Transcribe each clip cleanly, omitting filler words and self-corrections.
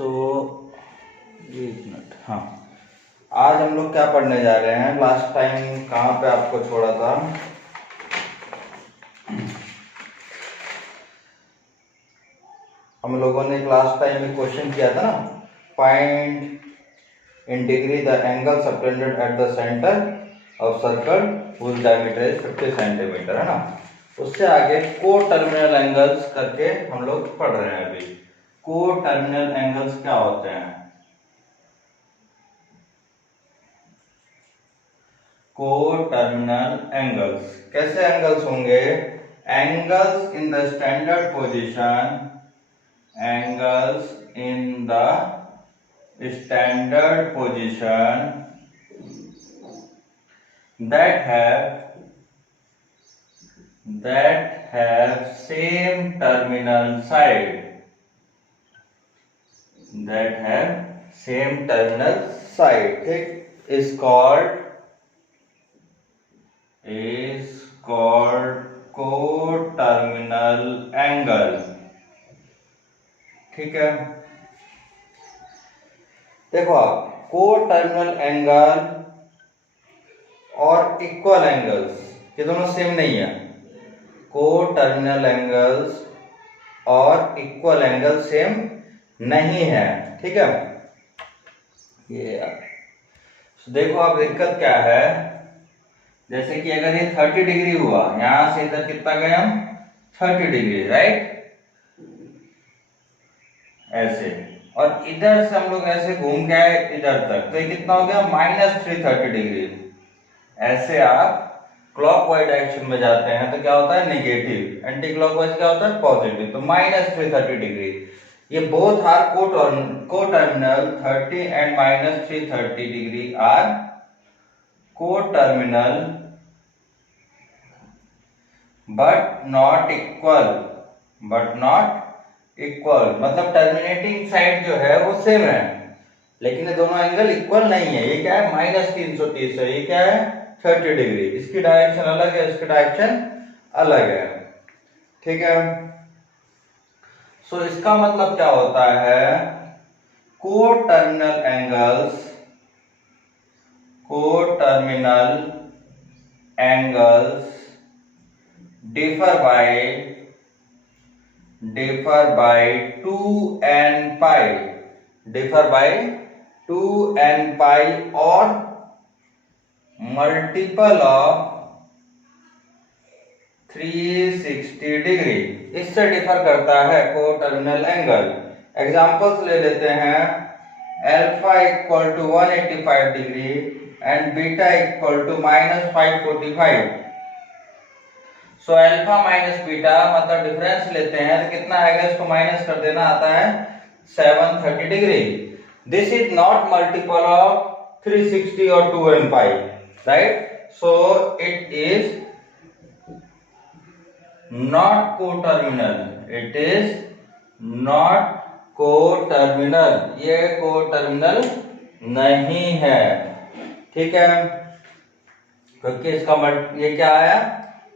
सो एक मिनट, हाँ, आज हम लोग क्या पढ़ने जा रहे हैं? लास्ट टाइम कहाँ पे आपको छोड़ा था? हम लोगों ने लास्ट टाइम एक क्वेश्चन किया था ना, find in degree the angle subtended at the centre of circle whose diameter is 50 centimetre, है ना। उससे आगे को टर्मिनल एंगल्स करके हम लोग पढ़ रहे हैं अभी। को टर्मिनल एंगल्स क्या होते हैं? को टर्मिनल एंगल्स कैसे एंगल्स होंगे? Angles in the standard position, angles in the standard position that have same terminal side, ठीक, is called co-terminal angle, ठीक है। देखो आप, को टर्मिनल एंगल और इक्वल एंगल्स ये दोनों सेम नहीं है। को टर्मिनल एंगल्स और इक्वल एंगल सेम नहीं है, ठीक है। ये देखो आप, दिक्कत क्या है, जैसे कि अगर ये 30 डिग्री हुआ, यहां से इधर कितना गए हम? 30 डिग्री, राइट, ऐसे, और इधर से हम लोग ऐसे घूम के आए इधर तक, तो ये कितना हो गया? -330 डिग्री। ऐसे आप क्लॉकवाइज डायरेक्शन में जाते हैं तो क्या होता है? नेगेटिव। एंटी क्लॉकवाइज क्या होता है? पॉजिटिव। तो -330 डिग्री, ये बोथ आर को टर्मिनल 30 एंड -330 डिग्री आर को टर्मिनल बट नॉट इक्वल, मतलब टर्मिनेटिंग साइड जो है वो सेम है, लेकिन ये दोनों एंगल इक्वल नहीं है। ये क्या है? -330 है, ये क्या है? 30 डिग्री। इसकी डायरेक्शन अलग है, इसकी डायरेक्शन अलग है, ठीक है। सो इसका मतलब क्या होता है? Coterminal angles differ by 2n pi or multiple of 360 degree. इससे डिफर करता है को टर्मिनल एंगल। एग्जांपल्स ले लेते हैं। Alpha equal to 185 degree and beta equal to -545। So alpha minus beta, मतलब डिफरेंस लेते हैं तो कितना आएगा? इसको माइनस कर देना, आता है 730 degree. This is not multiple of 360 और 2n pi, right. So it is not coterminal, ये कोटर्मिनल नहीं है, ठीक है, क्योंकि इसका ये क्या आया?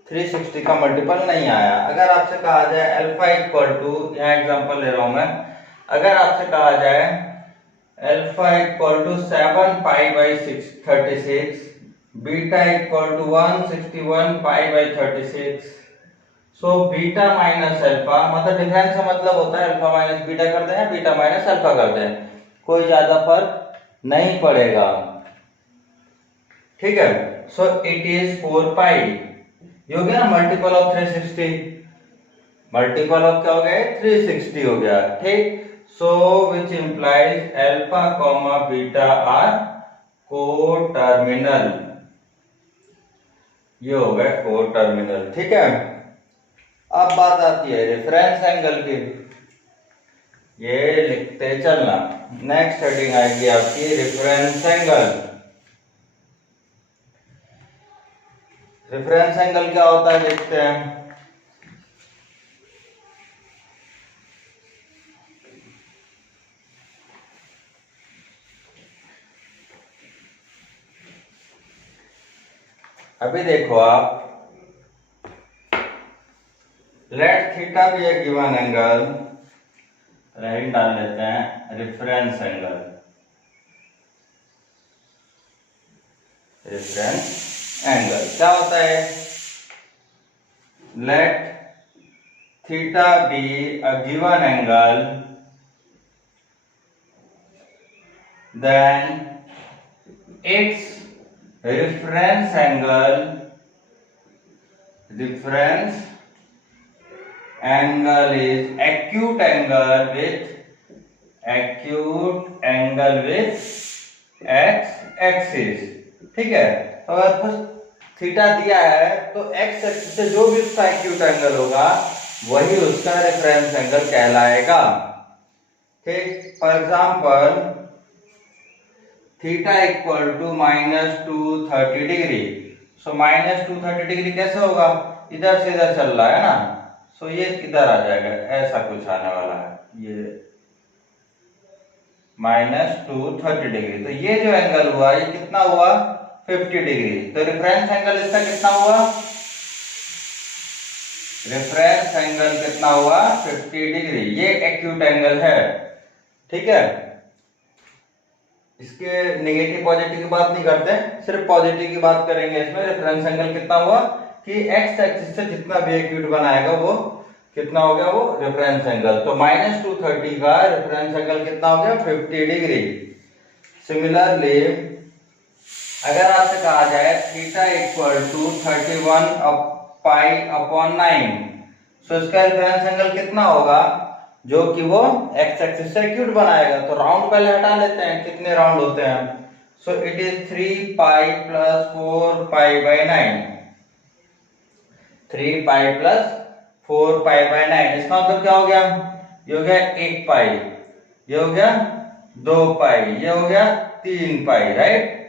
360 का मल्टीपल नहीं आया। अगर आपसे कहा जाए अल्फा इक्वल टू, यहाँ एग्जांपल ले रहा हूं मैं, अगर आपसे कहा जाए alpha equal to 7 pi by 36, beta equal to 161 pi by 36, so beta minus alpha, मतलब डिफरेंस का मतलब होता है अल्फा माइनस बीटा कर दें, बीटा माइनस अल्फा कर दें, कोई ज्यादा फर्क नहीं पड़ेगा, ठीक है। सो इट इज 4 पाई। ये हो गया ना मल्टीपल ऑफ 360, मल्टीपल ऑफ क्या हो गया? 360 हो गया, ठीक। So which implies alpha comma beta are coterminal, ये हो गया कोटर्मिनल, ठीक है। अब बात आती है रेफरेंस एंगल की, ये लिखते चलना। नेक्स्ट हेडिंग आएगी आपकी रेफरेंस एंगल। रेफरेंस एंगल क्या होता है देखते हैं। अभी देखो आप, लेट थीटा बी ए गिवन एंगल हिंट डाल लेते हैं रेफरेंस एंगल। रेफरेंस एंगल क्या होता है? Let theta be a given angle, then its reference angle is acute angle with x axis। ठीक है, तो अगर कुछ थीटा दिया है तो x एक्सिस से जो भी उसका एक्यूट एंगल होगा वही उसका रेफरेंस एंगल कहलाएगा। ठीक, for example theta equal to -230 degree. So -230 degree कैसे होगा? इधर से इधर चल रहा है ना, सो ये इधर आ जाएगा, ऐसा कुछ आने वाला है, ये -230 डिग्री। तो ये जो एंगल हुआ ये कितना हुआ? 50 डिग्री। तो रेफरेंस एंगल इसका कितना हुआ? रेफरेंस एंगल कितना हुआ? 50 डिग्री। ये एक्यूट एंगल है। ठीक है, इसके नेगेटिव पॉजिटिव की बात नहीं करते, सिर्फ पॉजिटिव की बात करेंगे। इसमें रेफरेंस एंगल कितना हुआ कि एक्स एक्सिस से जितना भी एक्यूट बनाएगा वो कितना हो गया? वो रेफरेंस एंगल। तो -230 का रेफरेंस एंगल कितना हो गया? 50 डिग्री। सिमिलरली अगर आपसे कहा जाए theta equal to 31 pi upon 9, so इसका रेफरेंस एंगल कितना होगा? जो कि वो एक्स एक्सिस से एक्यूट बनाएगा। तो राउंड पहले हटा लेते हैं, कितने राउंड होते हैं? So it is 3 pi plus 4 pi by 9। 3 pi plus 4 pi by 9, इसका मतलब क्या हो गया? ये हो गया 1 पाई, ये हो गया 2 पाई, ये हो गया 3 पाई, राइट?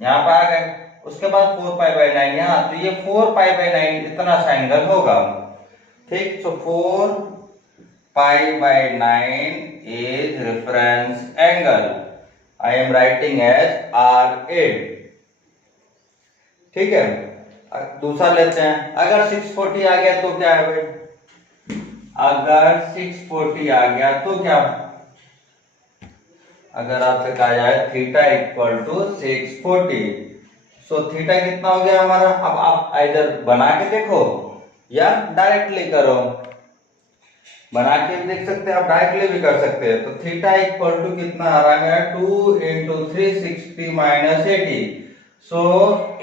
यहाँ पे आ गए। उसके बाद 4 पाई बाई 9 यहाँ, तो ये 4 पाई बाई 9 इतना सा एंगल होगा। ठीक, सो 4 pi by 9 is reference angle. I am writing as RA। ठीक है, दूसरा लेते हैं। अगर 640 आ गया तो क्या है भाई? अगर 640 आ गया तो क्या? अगर आपसे कहा जाए theta equal to 640, so theta कितना हो गया हमारा? अब आप इधर बना के देखो या डायरेक्टली करो। बना के भी देख सकते हैं, आप डायरेक्टली भी कर सकते हैं। तो थीटा इक्वल टू कितना आ रहा है? 2 × 360 - 80, सो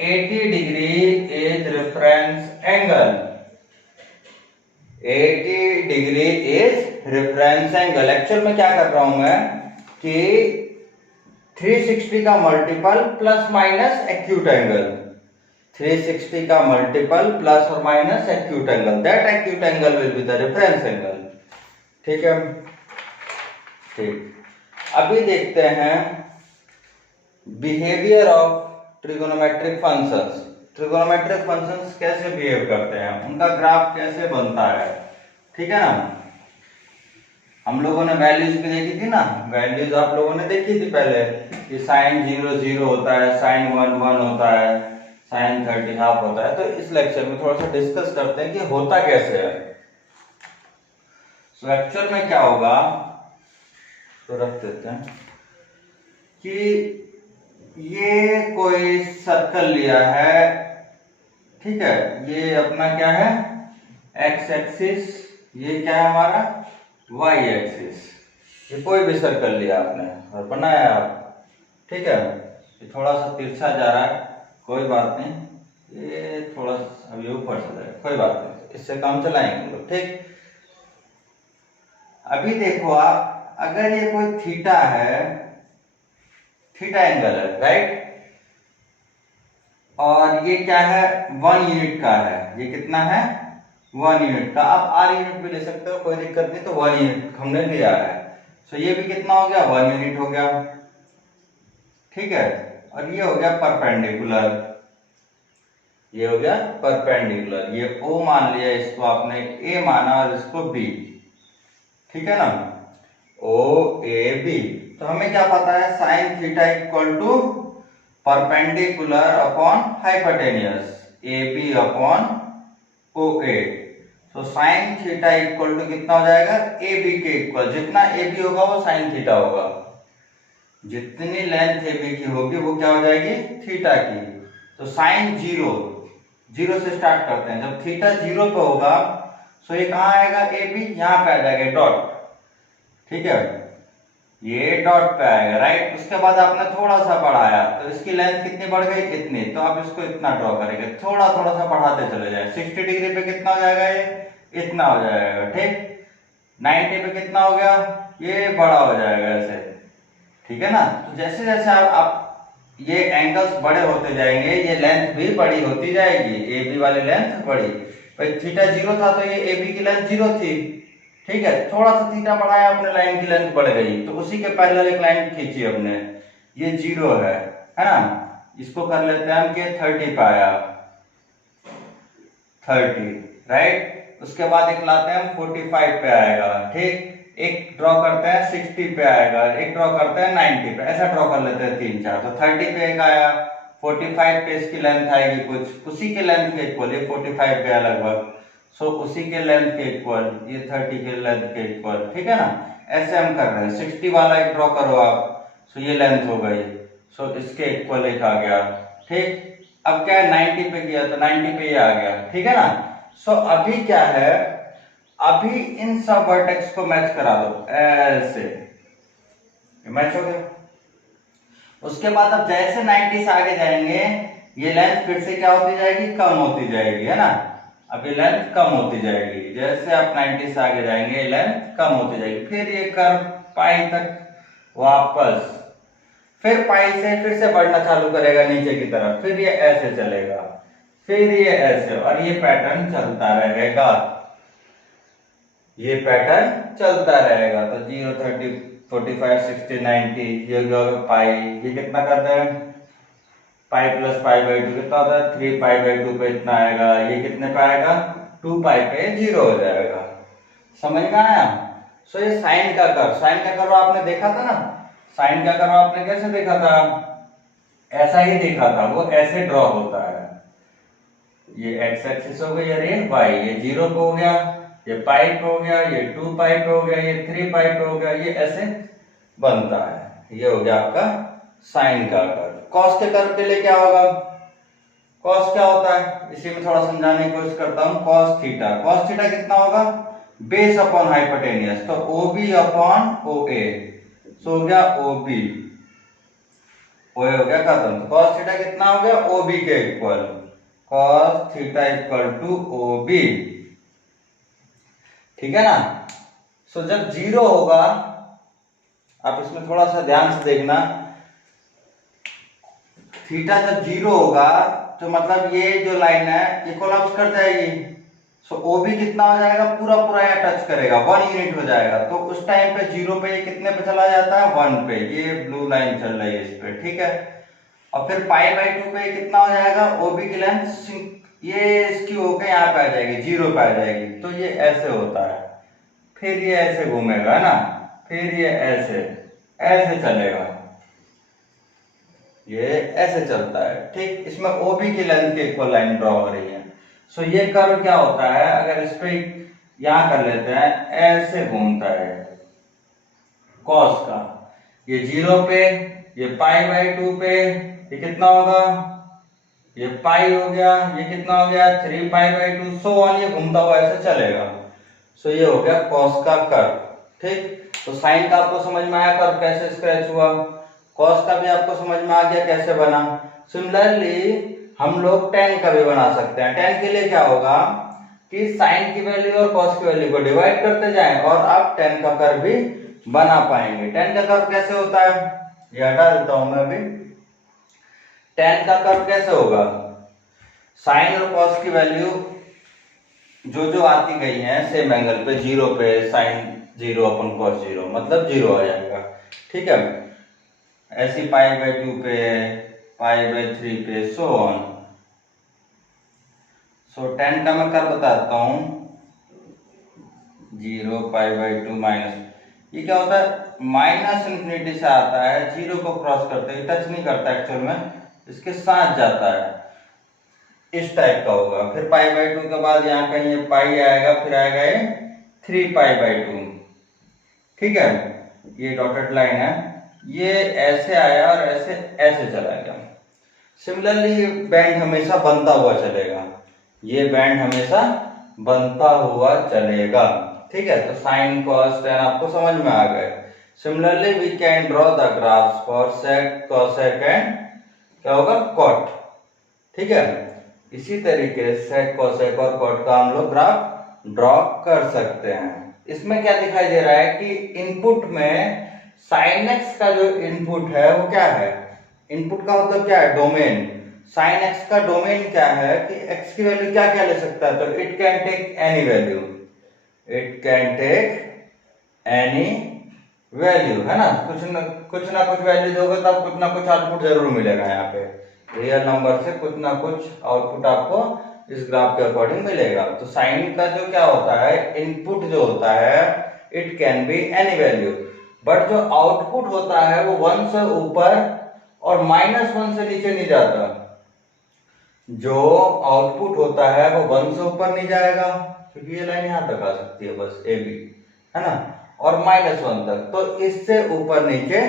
80 degree is reference angle. 80 degree is reference angle. Actual में क्या कर रहा हूं मैं कि 360 का multiple plus minus acute angle, 360 का मल्टीपल प्लस और minus acute angle, that acute angle will be the reference angle. ठीक है, ठीक। अभी देखते हैं behaviour of trigonometric functions. Trigonometric functions कैसे बिहेव करते हैं, उनका ग्राफ कैसे बनता है। ठीक है ना, हम लोगों ने वैल्यूज भी देखी थी ना, वैल्यूज आप लोगों ने देखी थी पहले कि साइन 0 0 होता है, साइन 1 1 होता है, साइन 30 हाफ होता है। तो इस लेक्चर में थोड़ा सा डिस्कस करते हैं कि होता कैसे है। तो एक्चुअल में क्या होगा, तो रख देते हैं कि ये कोई सर्कल लिया है। ठीक है, ये अपना क्या है? एक्स एक्सिस, ये क्या है हमारा? Y axis. ये कोई भी सर्कल लिया आपने और बनाया आप। ठीक है, ये थोड़ा सा तिरछा जा रहा है, कोई बात नहीं, ये थोड़ा सा अभी ऊपर से जाएगा, कोई बात नहीं, इससे काम चलाएंगे हम लोग। ठीक, अभी देखो आप, अगर ये कोई थीटा है, थीटा एंगल है, राइट, और ये क्या है? 1 यूनिट का है। ये कितना है? 1 यूनिट का। आप आर यूनिट भी ले सकते हो, कोई दिक्कत नहीं। तो 1 यूनिट हमने लिया है, तो ये भी कितना हो गया? 1 यूनिट हो गया। ठीक है, और ये हो गया परपेंडिकुलर, ये हो गया परपेंडिकुलर। ये O मान लिया, इसको आपने A माना और इसको B। ठीक है ना, OAB। तो हमें क्या पता है? Sine theta equal to perpendicular upon hypotenuse, AB upon OA। तो साइन थीटा इक्वल टू कितना हो जाएगा, ए बी के इक्वल, जितना ए बी होगा वो साइन थीटा होगा, जितनी लेंथ ए बी की होगी वो क्या हो जाएगी, थीटा की। तो साइन जीरो, जीरो से स्टार्ट करते हैं, जब थीटा जीरो पे होगा तो ये कहाँ आएगा, ए बी यहाँ पे आ जाएगा डॉट, ठीक है, ये डॉट पे आएगा, राइट। उसके बाद आपने थोड़ा सा बढ़ाया तो इसकी लेंथ कितनी बढ़ गई, इतनी, तो आप इसको इतना ड्रॉ करेंगे, थोड़ा थोड़ा सा बढ़ाते चले जाए, 60 डिग्री पे कितना हो जाएगा, ये इतना हो जाएगा, ठीक। 90 पे कितना हो गया, ये बड़ा हो जाएगा ऐसे, ठीक है ना। तो जैसे जैसे आप ये एंगल्स बड़े होते जाएंगे, ये लेंथ भी बड़ी होती जाएगी, ए बी वाली लेंथ बड़ी। भाई थीटा जीरो था तो ये ए बी की लेंथ जीरो थी, ठीक है, थोड़ा सा थीटा बढ़ाया अपने, लाइन की लेंथ बढ़ गई, तो उसी के पैरेलल एक लाइन खींची हमने, ये जीरो है ना, इसको कर लेते हैं हम कि 30 पे आया, 30, राइट। उसके बाद एक लाते हैं हम 45 पे आएगा, ठीक, एक ड्रॉ करते हैं 60 पे आएगा, एक ड्रॉ करते हैं 90 पे, ऐसा ड्रॉ कर लेते हैं 3-4। तो 30 पे एक आया, 45 पे इसकी लेंथ आएगी कुछ उसी के लेंथ के इक्वल, ये 45 पे है लगभग, सो उसी के लेंथ के इक्वल, ये 30 के लेंथ के इक्वल, ठीक है ना। ऐसे हम कर रहे हैं, 60 वाला एक ड्रॉ करो आप, सो ये लेंथ हो गई, सो इसके इक्वल एक आ गया, ठीक। अब क्या है, 90 पे किया तो 90 पे ये आ गया, ठीक है ना। सो अभी क्या है, अभी इन सब वर्टेक्स को मैच करा दो, ऐसे मैच हो गया। उसके बाद अब जैसे 90 से आगे जाएंगे, ये लेंथ फिर से क्या होती जाएगी, कम होती जाएगी, है ना। अब ये लेंथ कम होती जाएगी, जैसे आप 90 से आगे जाएंगे ये लेंथ कम होती जाएगी, फिर ये कर्व पाई तक वापस, फिर पाई से फिर से बढ़ना चालू करेगा नीचे की तरफ, फिर ये ऐसे चलेगा, फिर ये ऐसे, और ये पैटर्न चलता रहेगा, ये पैटर्न चलता रहेगा। तो 0, 30, 45, 60, 90, ये पाई, ये कितना करते हैं, पाई प्लस पाई बाई 2 कितना होता है, 3 पाई बाई 2 पे इतना आएगा, ये कितने पे आएगा, 2 पाई पे 0 हो जाएगा। समझ में आया। सो ये साइन का कर्व, साइन का कर्व आपने देखा था ना, साइन का कर्व आपने कैसे देखा था, ऐसा ही देखा था, वो ऐसे ड्रॉ होता है, ये एक्स एक्सिस हो गई, अरे वाई, ये 0 पे हो गया, ये पाई पे हो गया, ये 2 पाई पे हो गया, ये 3 पाई पे हो गया, ये ऐसे बनता है। ये हो गया आपका साइन का कर्व। कॉस के कर्व के लिए क्या होगा, कॉस क्या होता है, इसी में थोड़ा समझाने की कोशिश करता हूं। कॉस थीटा, कॉस थीटा कितना होगा, बेस अपॉन हाइपोटेनियस, तो OB अपॉन OA, सो हो गया OB, OA हो गया खत्म। तो कॉस थीटा कितना हो गया, OB के इक्वल, cos theta equal to OB, ठीक है ना। सो जब 0 होगा, आप इसमें थोड़ा सा ध्यान से देखना, थीटा जब 0 होगा तो मतलब ये जो लाइन है ये कोलैप्स कर जाएगी, सो OB कितना हो जाएगा, पूरा पूरा यहाँ टच करेगा, 1 यूनिट हो जाएगा। तो उस टाइम पे 0 पे ये कितने पे चला जाता है, 1 पे, ये ब्लू लाइन चल रही है इस पे, ठीक है। और फिर पाई बाई 2 पे कितना हो जाएगा, OB की लेंथ ये इसकी होकर यहाँ पे आ जाएगी, 0 पे आ जाएगी, तो ये ऐसे होता है, फिर ये ऐसे घूमेगा, है ना, फिर ये ऐसे ऐसे चलेगा, ये ऐसे चलता है, ठीक। इसमें OB की लेंथ के इक्वल लाइन ड्रॉ हो रही है। सो ये कर्व क्या होता है, अगर इस पे यहां कर लेते हैं, ऐसे घूमता है कॉस का, ये 0 पे, ये पाई बाई 2 पे, ये कितना होगा, ये पाई हो गया, ये कितना हो गया, 3 पाई बाई 2, सो ऑन, ये घूमता हुआ ऐसे चलेगा। सो ये हो गया कॉस का कर्व, ठीक। तो साइन का आपको समझ में आया कर्व कैसे स्क्रैच हुआ, कॉस का भी आपको समझ में आ गया कैसे बना। सिमिलरली हम लोग tan का भी बना सकते हैं। tan के लिए क्या होगा कि साइन की वैल्यू और कॉस की वैल्यू को डिवाइड करते जाएं और आप tan का कर्व भी बना पाएंगे। tan का कर्व कैसे होता है, ये हटा देता हूं मैं अभी। tan का कर्व कैसे होगा, साइन और कॉस की वैल्यू जो जो आती गई है सेम एंगल पे, 0 पे साइन 0 अपन कॉस 0, मतलब 0 आ जाएगा, ठीक है। ऐसी पाई बाई 2 पे, पाई बाई 3 पे, सो ऑन। सो tan का मैं कर बताता हूं, 0 पाई बाई 2 माइनस, ये क्या होता है, माइनस इंफिनिटी से आता है, 0 को क्रॉस करते हुए टच नहीं करता एक्चुअल में, इसके साथ जाता है, इस टाइप का होगा। फिर पाई बाई 2 के बाद यहाँ कहीं ये पाई आएगा, फिर आएगा ये 3 पाई बाई 2। ठीक है, ये डॉटेड लाइन है, ये ऐसे आया और ऐसे ऐसे चला गया। सिमिलरली ये बैंड हमेशा बनता हुआ चलेगा, ये बैंड हमेशा बनता हुआ चलेगा। ठीक है, तो साइन कॉस टेन आपको समझ में आ गए। Similarly we can draw the graphs for sec cosec and क्या होगा कॉट। ठीक है, इसी तरीके से सेक कॉसेक और कॉट का हम लोग ग्राफ ड्रॉ कर सकते हैं। इसमें क्या दिखाई दे रहा है कि इनपुट में साइन एक्स का जो इनपुट है वो क्या है, इनपुट का मतलब क्या है डोमेन। साइन एक्स का डोमेन क्या है कि एक्स की वैल्यू क्या क्या ले सकता है, तो it can take any value, it can take any value, है ना। कुछ ना कुछ वैल्यू दोगे तब कुछ ना कुछ आउटपुट जरूर मिलेगा। यहाँ पे रियल नंबर से कुछ ना कुछ आउटपुट आपको इस ग्राफ के अकॉर्डिंग मिलेगा। तो साइन का जो क्या होता है इनपुट जो होता है it can be any value, but जो आउटपुट होता है वो 1 से ऊपर और -1 से नीचे नहीं जाता। जो आउटपुट होता है वो 1 से ऊपर नहीं जाएगा क्योंकि ये लाइन यहाँ तक आ सकती है बस ए बी, है ना, और -1 तक, तो इससे ऊपर नीचे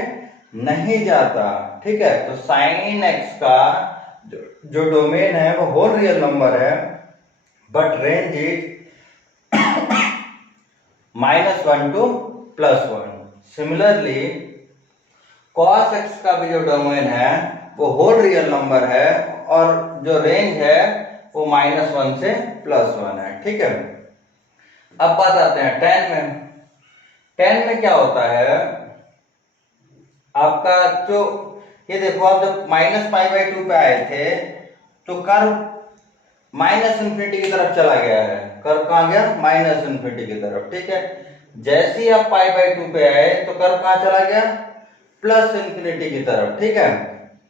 नहीं जाता। ठीक है, तो साइन एक्स का जो डोमेन है वो होल रियल नंबर है, but range is -1 to +1। Similarly cos x का भी जो डोमेन है वो होल रियल नंबर है और जो रेंज है वो -1 से +1 है। ठीक है, अब बात आते हैं tan में। tan में क्या होता है आपका, जो ये देखो आप जब -π/2 पे आए थे तो कर्व -∞ की तरफ चला गया है, कर्व कहाँ गया -∞ की तरफ। ठीक है, जैसे ही आप π/2 पे आए तो कर्व कहाँ चला गया +∞ की तरफ। ठीक है,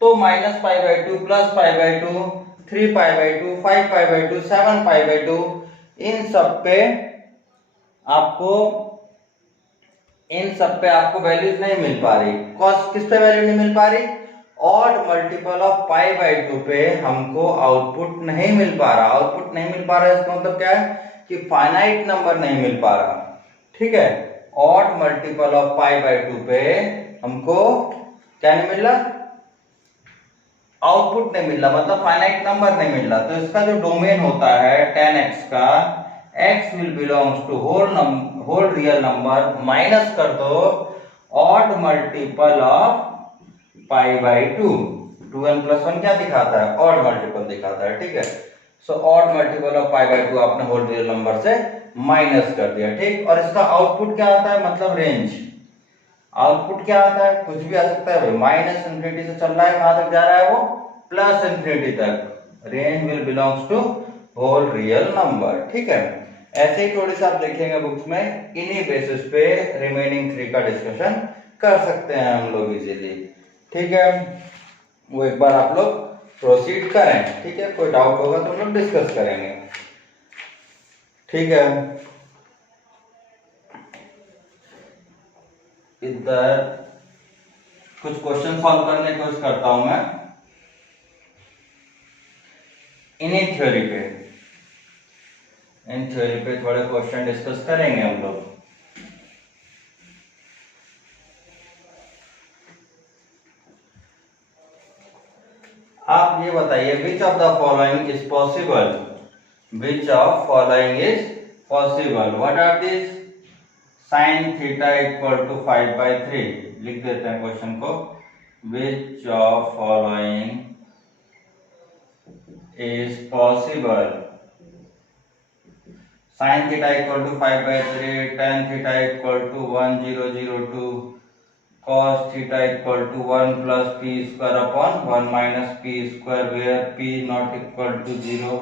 तो -π/2 +π/2 3π/2 5π/2 7π/2 इन सब पे आपको वैल्यूज नहीं मिल पा रही। कॉस किस पे वैल्यू नहीं मिल पा रही, ऑड मल्टीपल ऑफ π/2 पे हमको आउटपुट नहीं मिल पा रहा। आउटपुट नहीं मिल पा रहा इसका मतलब क्या है कि फाइनाइट नंबर नहीं मिल पा रहा। ठीक है, ऑड मल्टीपल ऑफ π/2 पे हमको क्या नहीं मिल रहा, आउटपुट नहीं मिल रहा, मतलब फाइनाइट नंबर नहीं मिल रहा। तो इसका जो डोमेन होता है tan x का, x will belongs to whole real number, minus कर दो ऑड मल्टीपल ऑफ π/2। 2n + 1 क्या दिखाता है, ऑड मल्टीपल दिखाता है। ठीक है, सो ऑड मल्टीपल ऑफ π/2 आपने होल रियल नंबर से माइनस कर दिया। ठीक, और इसका आउटपुट क्या आता है, मतलब रेंज। आउटपुट क्या आता है, कुछ भी आ सकता है भाई, -∞ से चल रहा है, कहां तक जा रहा है वो +∞ तक। Range will belongs to whole real number. ठीक है, ऐसे ही थोड़ी सा आप देखेंगे बुक्स में, इन्हीं बेसिस पे रिमेनिंग 3 का डिस्कशन कर सकते हैं हम लोग इजीली। ठीक है, वो एक बार आप लोग प्रोसीड करें। ठीक है, कोई डाउट होगा तो हम लोग डिस्कस करेंगे। ठीक है, इधर कुछ क्वेश्चन सॉल्व करने की कोशिश करता हूं मैं इन्हीं थ्योरी पे। इन थ्योरी पे थोड़े क्वेश्चन डिस्कस करेंगे हम लोग। आप ये बताइए, which of the following is possible, which of following is possible, what are this, sin theta equal to 5/3। लिख देते हैं क्वेश्चन को, which of following is possible, sin theta equal to 5/3, tan theta equal to 1002, cos theta equal to 1 plus p square upon 1 minus p square, where p not equal to 0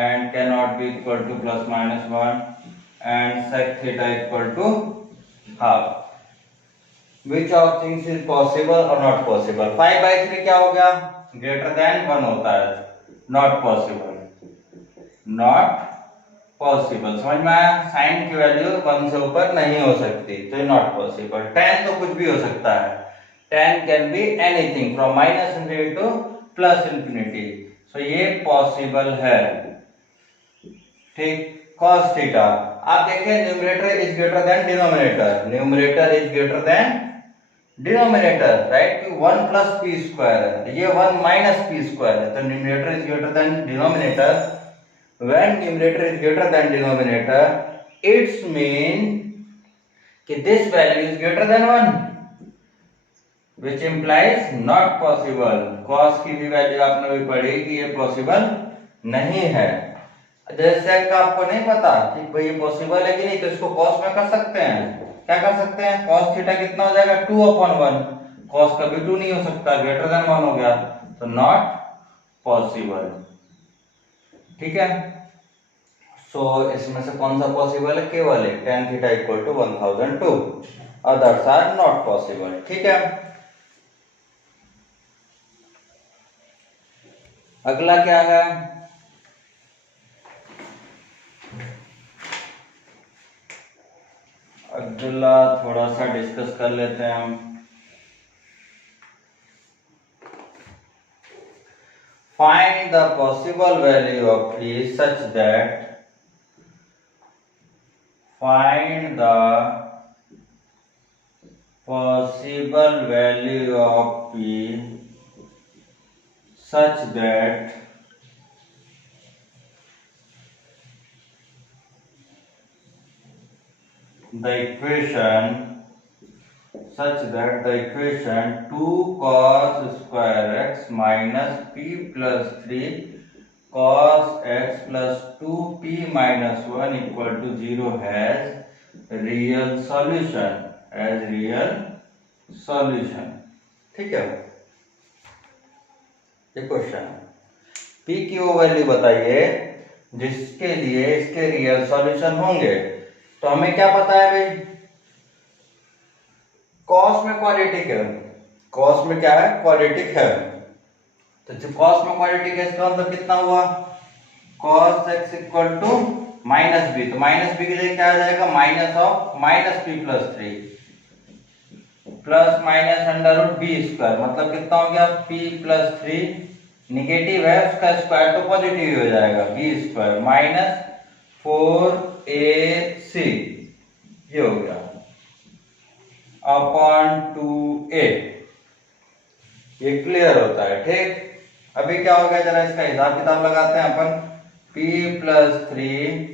and cannot be equal to ±1, and sec theta equal to half. Which of things is possible or not possible? 5/3 क्या हो गया, greater than 1 होता है, not possible, not possible. समझ में आया, sign की value 1 से ऊपर नहीं हो सकती, तो ये नॉट पॉसिबल। tan तो कुछ भी हो सकता है, tan can be anything from -∞ to +∞। So ये पॉसिबल है, ठीक। cos थीटा, आप देखें numerator is greater than denominator, numerator is greater than denominator, right. 1 plus p square है, ये 1 माइनस पी स्क्वायर है, तो numerator is greater than denominator. When numerator is greater than denominator it's mean कि this value is greater than 1, which implies not possible। cos की भी value आपने भी पढ़ी कि ये पॉसिबल नहीं है। जैसे का आपको नहीं पता कि भाई ये पॉसिबल है कि नहीं, तो इसको cos में कर सकते हैं। क्या कर सकते हैं, cos थीटा कितना हो जाएगा 2/1, cos कभी 2 नहीं हो सकता, ग्रेटर देन 1 हो गया, तो नॉट पॉसिबल, ठीक है। सो इसमें से कौन सा पॉसिबल है, केवल एक, tan theta equal to 1002, others are not possible, ठीक है। अगला क्या है, अगला थोड़ा सा डिस्कस कर लेते हैं हम। Find the possible value of p such that, find the possible value of p such that the equation 2 cos square x minus p plus 3 cos x plus 2p minus 1 equal to 0 has real solution, ठीक है। ये question है, p की वो value बताइए जिसके लिए इसके रियल सॉल्यूशन होंगे। तो हमें क्या पता है भाई, cos में क्वाड्रेटिक है, cos में क्या है, क्वाड्रेटिक है, तो जब cos में क्वाड्रेटिक है इसका मतलब कितना हुआ, cos x equal to minus B, तो माइनस बी की जगह क्या आ जाएगा, minus of minus P plus 3 plus minus under root B square, मतलब कितना हो गया, p प्लस 3 निगेटिव है उसका स्क्वायर तो पॉजिटिव हो जाएगा, बी स्क्वायर माइनस 4ac, ये हो गया अपॉन 2a, ये क्लियर होता है, ठीक। अभी क्या हो गया, जरा इसका हिसाब किताब लगाते हैं अपन। p प्लस 3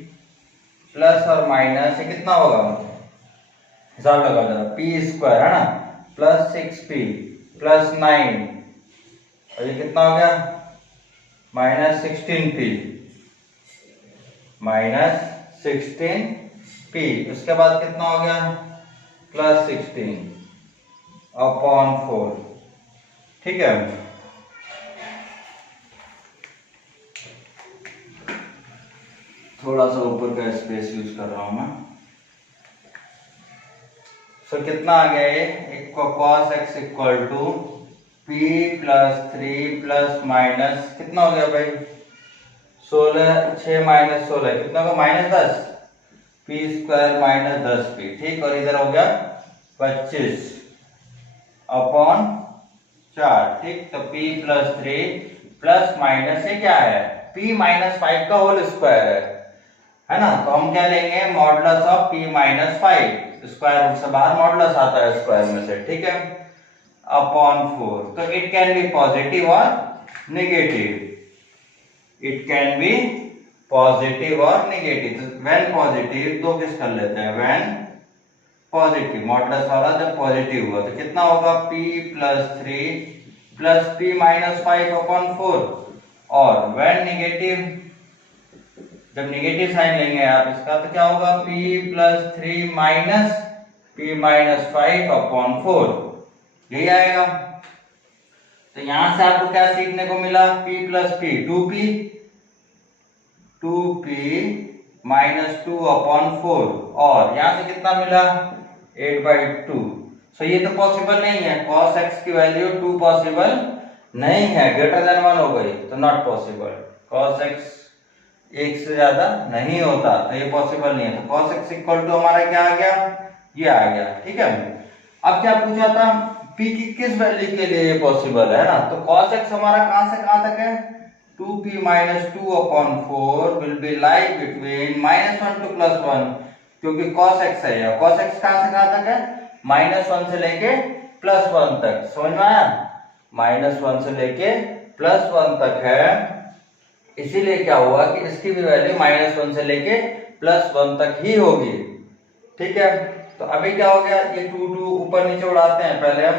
प्लस और माइनस, ये कितना होगा, हिसाब लगाओ जरा, p स्क्वायर है ना, प्लस 6p प्लस 9, और ये कितना हो गया, माइनस 16p, माइनस 16p, उसके बाद कितना हो गया, प्लस 16 अपॉन 4, ठीक है। थोड़ा सा ऊपर का स्पेस यूज कर रहा हूं मैं। सो कितना आ गया ये, एक cos x equal to p plus 3 plus minus कितना हो गया भाई, 16, 6 माइनस 16 कितना होगा, minus 10, p square minus 10p, ठीक। और इधर हो गया 25 अपॉन 4, ठीक। तो p प्लस 3 प्लस माइनस ये क्या है, p माइनस 5 का होल स्क्वायर है ना, तो हम क्या लेंगे, modulus of p minus 5, square root से बाहर मॉडुलस आता है स्क्वायर में से, ठीक है, अपॉन 4। तो इट कैन बी पॉजिटिव और negative, it can be positive और नेगेटिव। व्हेन पॉजिटिव तो किस कर लेते हैं, व्हेन पॉजिटिव, मॉडुलस वाला जब पॉजिटिव हुआ तो कितना होगा, p plus 3 plus p minus 5 upon 4, और व्हेन नेगेटिव, जब नेगेटिव साइन लेंगे आप इसका तो क्या होगा, p plus 3 minus p minus 5 upon 4, यही आएगा। तो यहां से आपको क्या सीखने को मिला, p plus p 2p minus 2 upon 4, और यहां से कितना मिला, 8/2। सो ये तो पॉसिबल नहीं है, cos x की वैल्यू 2 पॉसिबल नहीं है, ग्रेटर देन 1 हो गई तो नॉट पॉसिबल, cos x एक से ज्यादा नहीं होता तो ये पॉसिबल नहीं है। तो cos x इक्वल टू हमारा क्या आ गया, ये आ गया, ठीक है। अब क्या पूछा था, p की किस वैल्यू के लिए ये पॉसिबल है ना, तो cos x हमारा कहां से कहां तक है, 2p minus 2/4 will be lie between -1 to +1, क्योंकि cos x है। cos x कहां से कहां तक है? -1 से लेके +1 तक। समझ में आया? -1 से लेके +1 तक है, इसीलिए क्या हुआ कि इसकी भी वैल्यू -1 से लेके +1 तक ही होगी। ठीक है, तो अभी क्या हो गया, ये 2 ऊपर नीचे उड़ाते हैं। पहले हम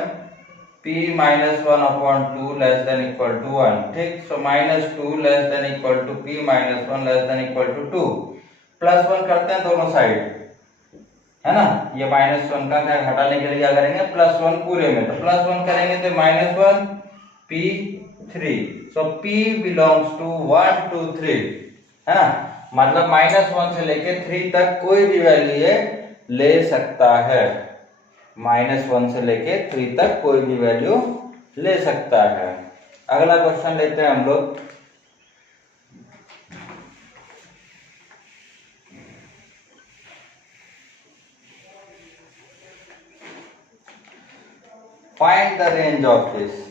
p -1/2 less than equal to 1। ठीक, so -2 less than equal to p -1 less than equal to 2। +1 करते हैं दोनों साइड, है ना। ये -1 का क्या घटाने के लिए क्या करेंगे, +1 पूरे में, तो +1 करेंगे तो -1 p3। So p belongs to 1 2 3, है ना। मतलब -1 से लेके 3 तक कोई भी वैल्यू ये ले सकता है। -1 से लेके 3 तक कोई भी वैल्यू ले सकता है। अगला क्वेश्चन लेते हैं हम लोग। Find the range of this.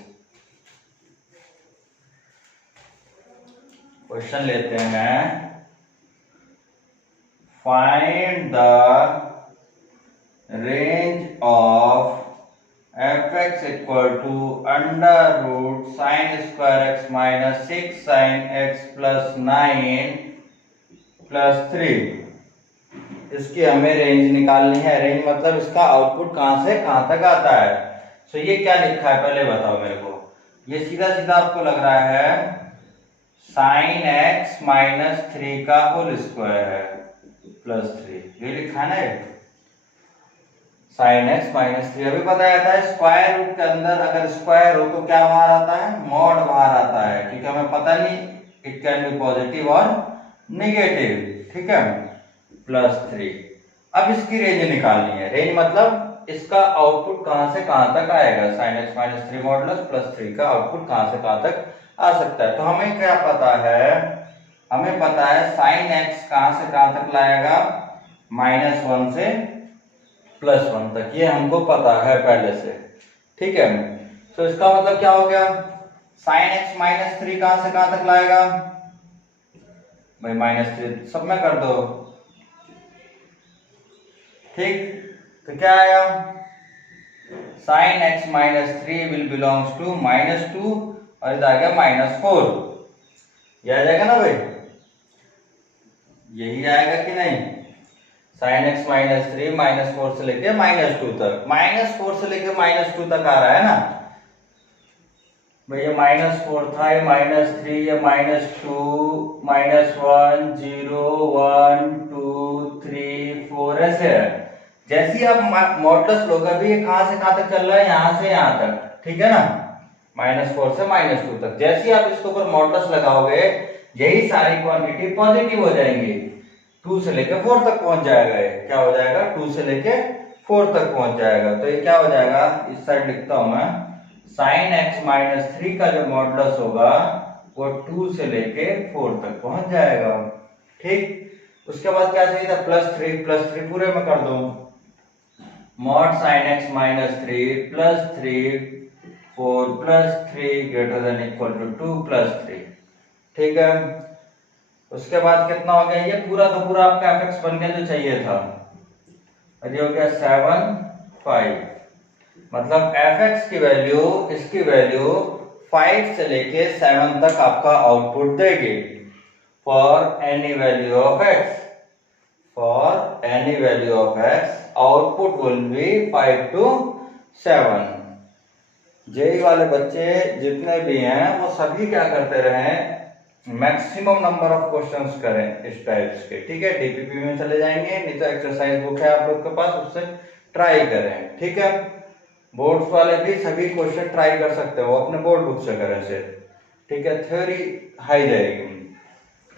Question लेते हैं, find the range of fx equal to √sin² x minus 6 sin x plus 9 plus 3। इसकी हमें रेंज निकालनी है। रेंज मतलब इसका आउटपुट कहां से कहां तक आता है। सो ये क्या लिखा है पहले बताओ मेरे को। ये सीधा सीधा आपको लग रहा है sin x माइनस 3 का होल स्क्वायर है प्लस 3, ये लिखा है ना। sin x माइनस 3 अभी बताया था, स्क्वायर रूट के अंदर अगर स्क्वायर हो तो क्या बाहर आता है, मॉड बाहर आता है, क्योंकि हमें पता नहीं इट कैन बी पॉजिटिव और नेगेटिव। ठीक है, प्लस 3। अब इसकी रेंज निकालनी है। रेंज मतलब इसका आउटपुट कहां से कहां तक आएगा। sin x minus 3 modulus plus 3 का आउटपुट कहां से कहां तक आ सकता है। तो हमें क्या पता है, हमें पता है sin x कहां से कहां तक लाएगा, -1 से +1 तक, ये हमको पता है पहले से। ठीक है, तो इसका मतलब क्या हो गया, sin x माइनस 3 कहां से कहां तक लाएगा भाई, -3 सब में कर दो। ठीक, तो क्या आया, sin x minus 3 will belongs to -2 और इधर आ गया -4। ये आ जाएगा ना भाई, यही आएगा कि नहीं। sin x माइनस 3 -4 से लेके -2 तक, -4 से लेके -2 तक आ रहा है ना भाई। ये -4 था, ये -3, ये -2, -1 0 1 2 3 4 ऐसे है। जैसे ही आप मॉडुलस लोगे, अभी ये कहां से कहां तक चल रहा है, यहां से यहां तक। ठीक है ना, -4 से -2 तक। जैसे ही आप इसके ऊपर मॉडुलस लगाओगे, यही सारी क्वांटिटी पॉजिटिव हो जाएंगी। 2 से लेके 4 तक पहुंच जाएगा। ये क्या हो जाएगा, 2 से लेके 4 तक पहुंच जाएगा। तो ये क्या हो जाएगा, इस साइड लिखता हूं मैं, sin x माइनस 3 का जो मॉडुलस होगा वो 2 से लेके 4 तक पहुंच जाएगा। ठीक, उसके बाद क्या चाहिए था, +3 पूरे में कर दो। mod sin x minus 3 plus 3 4 plus 3 greater than equal to 2 plus 3। ठीक है, उसके बाद कितना हो गया, ये पूरा का पूरा आपका fx बन गया जो चाहिए था। ये हो गया 7 5, मतलब fx की वैल्यू, इसकी वैल्यू 5 से लेके 7 तक आपका आउटपुट देगी। For any value of x, for any value of x output will be 5 to 7। JEE वाले बच्चे जितने भी हैं वो सभी क्या करते रहे, मैक्सिमम नंबर ऑफ क्वेश्चंस करें इस टाइप्स के। ठीक है, डीपीपी में चले जाएंगे, नहीं तो एक्सरसाइज बुक है आप लोग के पास, उससे ट्राई करें। ठीक है, बोर्ड्स वाले भी सभी क्वेश्चन ट्राई कर सकते हो, अपने बोर्ड बुक से करें से। ठीक है, थ्योरी हाई जाएगी।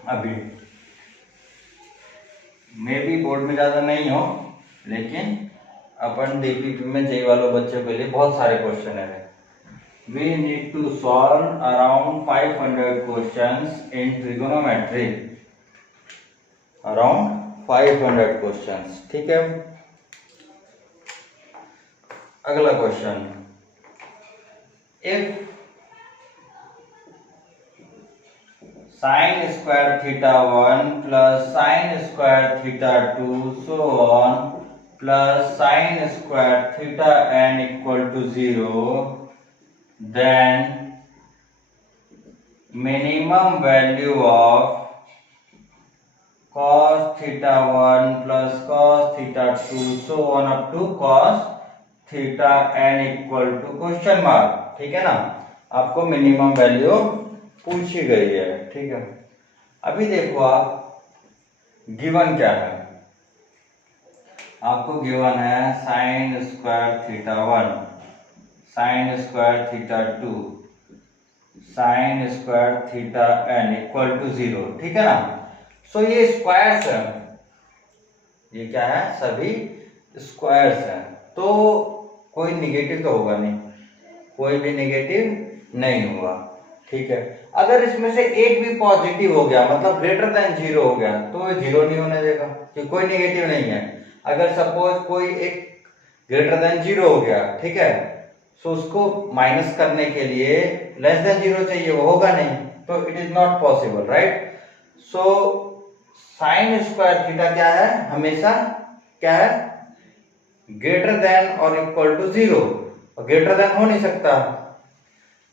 अभी मे भी बोर्ड में ज्यादा नहीं हो, लेकिन अपन डीपीपी में जेई वालों बच्चों के लिए बहुत सारे क्वेश्चन है। We need to solve around 500 questions in trigonometry, around 500 questions। ठीक है, अगला question, if sine square theta 1 plus sine square theta 2 so on plus sine square theta n equal to 0, then minimum value of cos theta 1 plus cos theta 2 so on up to cos theta n equal to question mark. ठीक है ना, आपको minimum value पूछी गई है। ठीक है, अभी देखो आप गिवन क्या है, आपको गिवन है sine square theta 1 sine square theta 2 sine square theta n equal to 0। ठीक है ना, सो ये स्क्वायर्स है, ये क्या है, सभी स्क्वायर्स हैं, तो कोई निगेटिव तो होगा नहीं, कोई भी निगेटिव नहीं हुआ। ठीक है, अगर इसमें से एक भी पॉजिटिव हो गया मतलब ग्रेटर देन 0 हो गया तो ये 0 नहीं होने देगा क्योंकि कोई निगेटिव नहीं है। अगर सपोज कोई एक ग्रेटर देन 0 हो गया, ठीक है, सो उसको माइनस करने के लिए लेस देन 0 चाहिए, वो होगा नहीं, तो it is not possible, right. So sine square theta क्या है, हमेशा क्या है, ग्रेटर देन और इक्वल टू 0, और ग्रेटर देन हो नहीं सकता।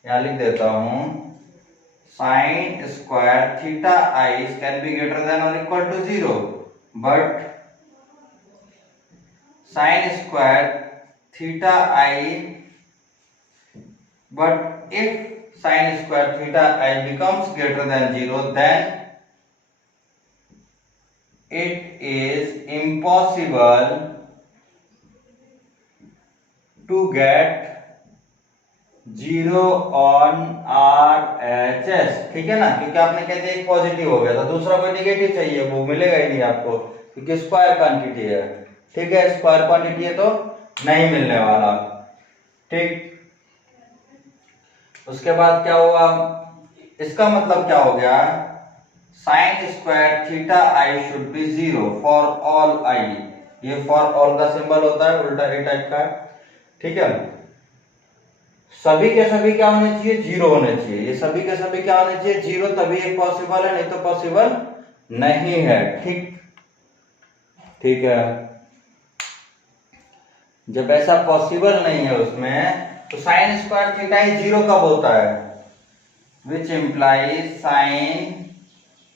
यहां लिख देता हूं sine square theta i can be greater than और equal to 0, but sine square theta i, but if sine square theta i becomes greater than 0 then it is impossible to get 0 on RHS। ठीक है ना, क्योंकि आपने कहते एक positive हो गया तो दूसरा कोई निगेटिव चाहिए, वो मिलेगा ही नहीं आपको क्योंकि स्क्वायर क्वांटिटी है। ठीक है, स्क्वायर क्वांटिटी है तो नहीं मिलने वाला। ठीक, उसके बाद क्या हुआ, इसका मतलब क्या हो गया, sign square theta I should be 0 for all I. ये फॉर ऑल का सिंबल होता है, उल्टा ए टाइप का। ठीक है, सभी के सभी क्या होने चाहिए, 0 होने चाहिए, ये सभी के सभी क्या होने चाहिए, 0, तभी ये पॉसिबल है, नहीं तो पॉसिबल नहीं है। ठीक, ठीक है, जब ऐसा पॉसिबल नहीं है उसमें तो साइन स्क्वायर थीटा ही 0 कब होता है, which implies sine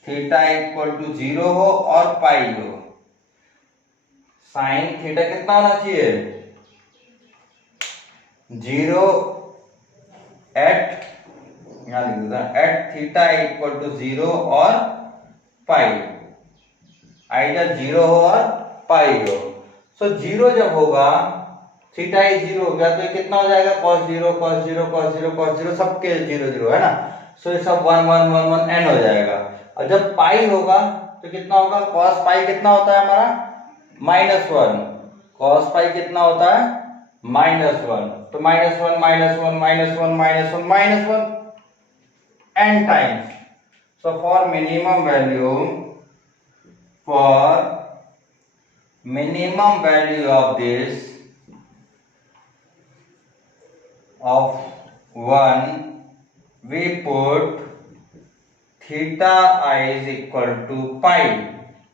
theta equal to 0 हो और पाई हो। साइन थीटा कितना होना चाहिए, 0 एट, यहां लिख देता हूं, एट थीटा इक्वल टू 0 और पाई, आइदर 0 हो और पाई हो। सो 0 जब होगा, थीटा ही 0 हो गया तो ये कितना हो जाएगा, cos 0 cos 0 cos 0 cos 0 सबके 0 0 है ना, सो ये सब 1 1 1 1 n हो जाएगा। और जब पाई होगा तो कितना होगा, cos पाई कितना होता है हमारा, -1, cos पाई कितना होता है, -1, तो -1 -1 -1 -1 -1 n times. So for minimum value, for minimum value of this of 1 we put theta I is equal to pi।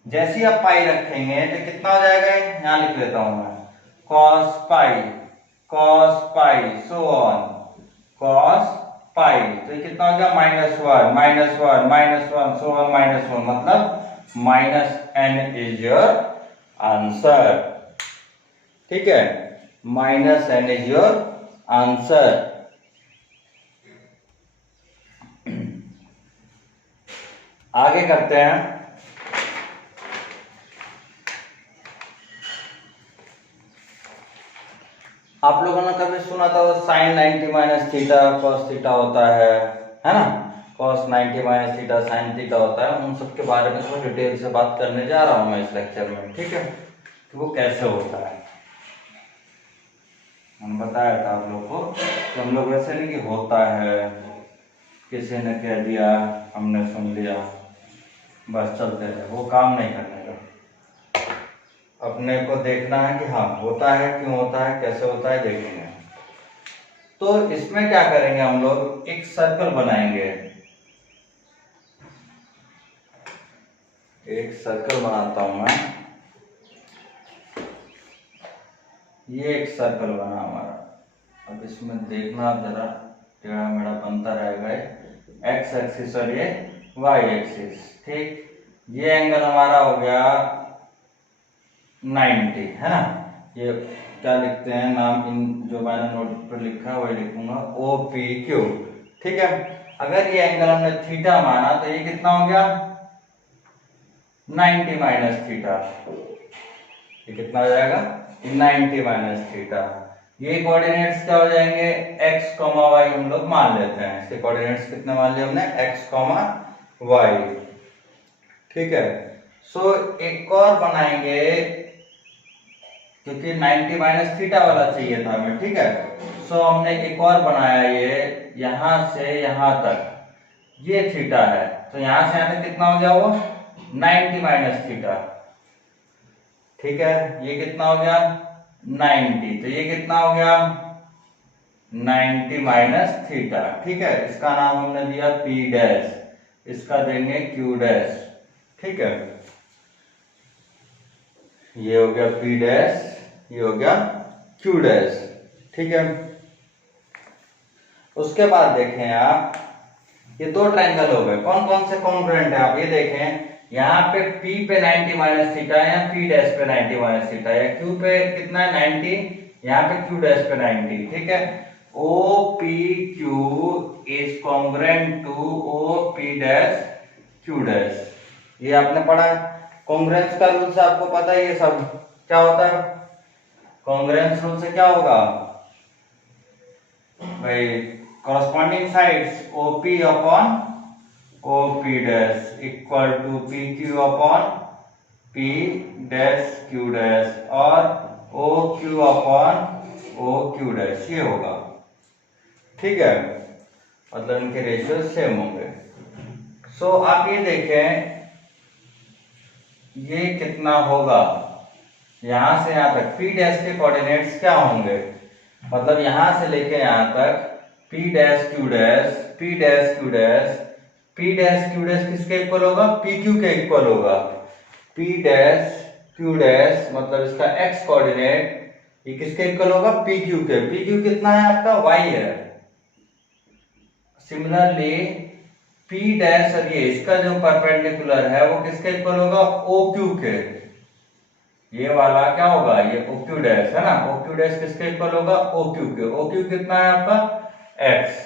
जैसे आप पाई रखेंगे तो कितना हो जाएगा, यहां लिख लेता हूं मैं, cos pi so on cos pi, तो ये कितना हो गया, -1 -1 -1 so on -1, मतलब -n इज योर आंसर। ठीक है, -n इज योर आंसर। आगे करते हैं, आप लोगों ने कभी सुना था sine 90 minus theta cos theta होता है ना, cos 90 minus theta sine theta होता है। उन सब के बारे में थोड़ा डिटेल से बात करने जा रहा हूं मैं इस लेक्चर में। ठीक है, तो वो कैसे होता है, हम बताया था आप लोग को, तो हम लोग वैसे नहीं कि होता है, किसी ने कह दिया हमने सुन लिया बस चलते रहे, वो काम नहीं करने का। अपने को देखना है कि हाँ होता है, क्यों होता है, कैसे होता है, देखेंगे। तो इसमें क्या करेंगे, हम लोग एक सर्कल बनाएंगे, एक सर्कल बनाता हूं मैं। ये एक सर्कल बना हमारा। अब इसमें देखना जरा, टेढ़ा मेढ़ा बनता रहेगा एक्स एक्सिस और ये वाई एक्सिस। ठीक, ये एंगल हमारा हो गया 90, है ना। ये क्या लिखते हैं नाम, इन जो मैंने नोट पर लिखा है वही लिखूंगा, ओ पी क्यू। ठीक है, अगर ये एंगल हमने थीटा माना तो ये कितना हो गया 90 माइनस थीटा। ये कितना हो जाएगा 90 माइनस थीटा। ये कोऑर्डिनेट्स क्या हो जाएंगे x, y हम लोग मान लेते हैं। इसके कोऑर्डिनेट्स कितने मान लिए हमने x, y। ठीक है, सो एक और बनाएंगे क्योंकि 90 माइनस थीटा वाला चाहिए था हमें। ठीक है, सो हमने एक और बनाया, ये यहां से यहां तक ये थीटा है, तो यहां से यहां तक कितना हो गया वो 90 माइनस थीटा। ठीक है, ये कितना हो गया 90, तो ये कितना हो गया 90 माइनस थीटा। ठीक है, इसका नाम हमने दिया P डैश, इसका देंगे Q डैश। ठीक है, ये हो गया P डैश, ये हो गया Q डैश। ठीक है, उसके बाद देखें आप, ये दो ट्रायंगल हो गए, कौन कौन से कॉन्ग्रुएंट है आप ये देखें। यहाँ पे P पे 90 माइनस थीटा है, या P डैश पे 90 माइनस थीटा है, Q पे कितना है 90, यहाँ पे Q डैश पे 90। ठीक है, OPQ is congruent to OP dash Q dash. ये आपने पढ़ा, कॉन्ग्रुएंस का रूल से आपको पता है ये सब क्या होता है। कॉन्ग्रुएंस रूल से क्या होगा भाई, corresponding sides OP upon OP dash equal to PQ upon P dash Q dash और OQ upon OQ dash, ये होगा। ठीक है, मतलब इनके रेशियो सेम होंगे। सो आप ये देखें ये कितना होगा, यहां से यहां तक P डैश के कोऑर्डिनेट्स क्या होंगे, मतलब यहां से लेके यहां तक P dash Q dash, P dash Q dash, P dash Q dash किसके इक्वल होगा PQ के इक्वल होगा। P डैश Q डैश मतलब इसका x कोऑर्डिनेट ये किसके इक्वल होगा PQ के। PQ कितना है आपका y है। सिमिलरली P डैश और ये इसका जो परपेंडिकुलर है वो किसके इक्वल होगा OQ के। ये वाला क्या होगा ये OQ डैश है ना, OQ डैश किसके इक्वल होगा OQ के। OQ कितना है आपका x।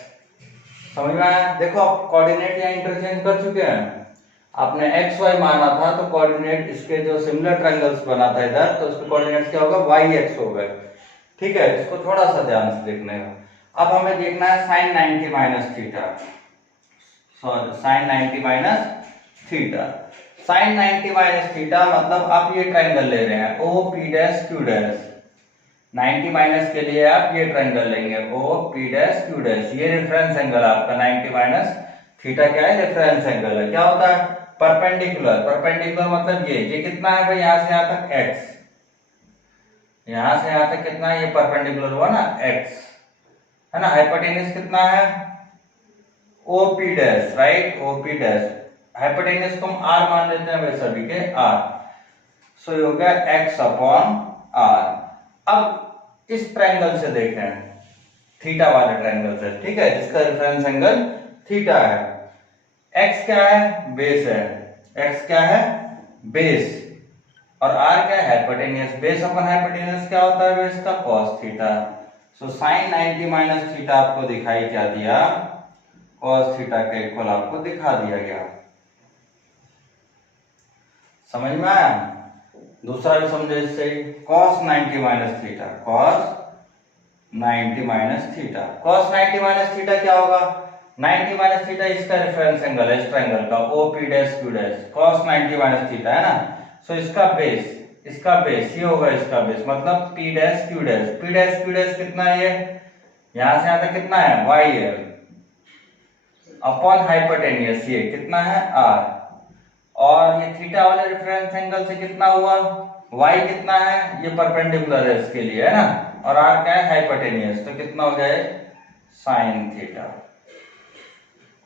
समझ में आया। देखो आप कोऑर्डिनेट यहाँ इंटरचेंज कर चुके हैं। आपने x y माना था तो कोऑर्डिनेट इसके जो सिमिलर ट्रायंगल्स बना था इधर, तो उसके कोऑर्डिनेट्स क्या होगा y x हो गए। ठीक है, इसको थोड़ा सा ध्यान से देखने का। अब हमें देखना है sin 90 minus theta, sorry sin 90 minus theta. sin 90 minus theta मतलब आप ये ट्रायंगल ले रहे हैं OP dash Q dash. 90 minus के लिए आप ये ट्रायंगल लेंगे OP डैश Q डैश। ये रेफरेंस एंगल आपका 90 माइनस थीटा क्या है रेफरेंस एंगल है। क्या होता है परपेंडिकुलर। परपेंडिकुलर मतलब ये कितना है भाई, यहां से यहां तक x, यहां से यहां तक कितना है ये परपेंडिकुलर हुआ ना x, है ना। हाइपोटेन्यूज कितना है OP dash, right OP dash. Hypotenuse को हम r मान लेते हैं वैसे सभी के r। सो ये हो गया x अपॉन r। अब इस ट्रायंगल से देखें, थीटा वाले ट्रायंगल से, ठीक है, जिसका रेफरेंस एंगल थीटा है। x क्या है बेस है, x क्या है बेस, और r क्या है हाइपोटेन्यूज। बेस अपन हाइपोटेन्यूज क्या होता है बेस का cos थीटा। सो sin 90 माइनस थीटा आपको दिखाई क्या दिया cos थीटा के इक्वल आपको दिखा दिया गया। समझ में आया। दूसरा भी समझे इससे cos 90 minus theta, cos 90 minus theta. cos 90 minus theta क्या होगा 90 माइनस थीटा इसका रेफरेंस एंगल है इस ट्रायंगल का OP dash Q dash. cos 90 minus theta है ना, सो इसका बेस ये होगा इसका बेस मतलब P dash Q dash. P dash Q dash कितना है ये, यहां से यहां तक कितना है y है, अपॉन हाइपोटेन्यूज ये कितना है r, और ये थीटा वाले रेफरेंस एंगल से कितना हुआ y कितना है ये परपेंडिकुलर है इसके लिए, है ना, और r क्या है हाइपोटेन्यूज, तो कितना हो जाए sin theta.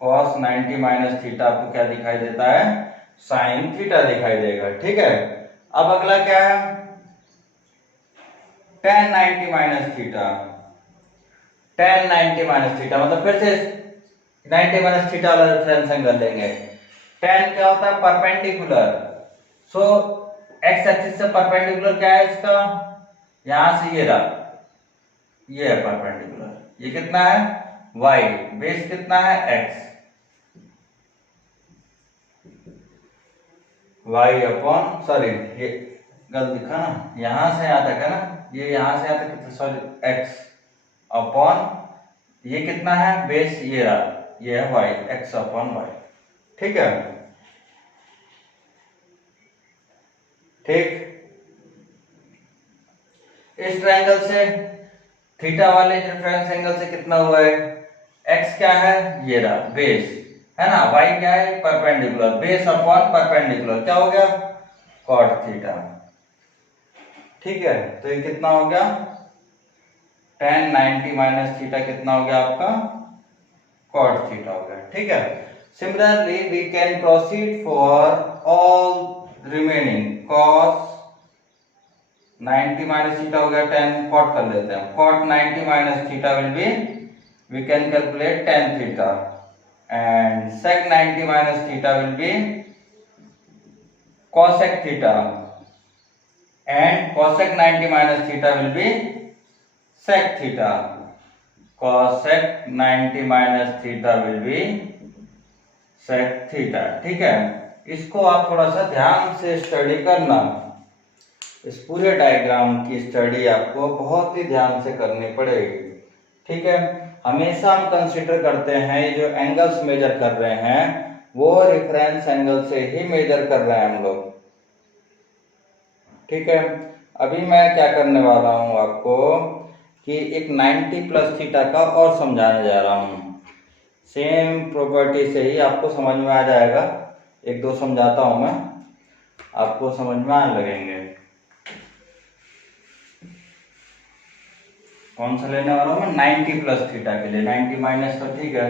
cos 90 minus theta आपको क्या दिखाई देता है साइन थीटा दिखाई देगा। ठीक है, अब अगला क्या है, tan 90 minus theta. tan 90 minus theta मतलब फिर से 90 माइनस थीटा वाला रेफरेंस एंगल लेंगे। tan क्या होता है, परपेंडिकुलर। सो एक्स एक्सिस से परपेंडिकुलर क्या है इसका, यहां से ये रहा, ये है परपेंडिकुलर। ये कितना है, y, बेस कितना है, x, y अपॉन, सॉरी ये गलत लिखा ना, यहां से यहां तक है ना, ये यहां से यहां तक कितना, सॉरी x अपॉन ये कितना है, बेस ये रहा, ये है y, x अपॉन y। ठीक है, ठीक। इस ट्रायंगल से थीटा वाले रेफरेंस एंगल से कितना हुआ है, x क्या है, ये रहा बेस है ना, y क्या है, परपेंडिकुलर, बेस अपॉन परपेंडिकुलर क्या हो गया, cot थीटा। ठीक है, तो ये कितना हो गया, tan 90 माइनस थीटा कितना हो गया आपका, cot थीटा हो गया। ठीक है, similarly we can proceed for all remaining, cos 90 minus theta हो गया, tan cot कर लेते हैं, cot 90 minus theta will be, we can calculate tan theta, and sec 90 minus theta will be cosec theta, and cosec 90 minus theta will be sec theta, cosec 90 minus theta will be sec theta। ठीक है, इसको आप थोड़ा सा ध्यान से study करना, इस पूरे डायग्राम की स्टडी आपको बहुत ही ध्यान से करनी पड़ेगी। ठीक है, हमेशा हम कंसीडर करते हैं जो एंगल्स मेजर कर रहे हैं वो रेफरेंस एंगल से ही मेजर कर रहे हैं हम लोग। ठीक है, अभी मैं क्या करने वाला हूं आपको कि एक 90 प्लस थीटा का और समझाने जा रहा हूं, सेम प्रॉपर्टी से ही आपको समझ में आ जाएगा। एक दो समझाता हूं मैं, आपको समझ में आने लगेंगे। कौन सा लेने वाला हूं मैं, 90 प्लस थीटा के लिए। 90 माइनस तो ठीक है,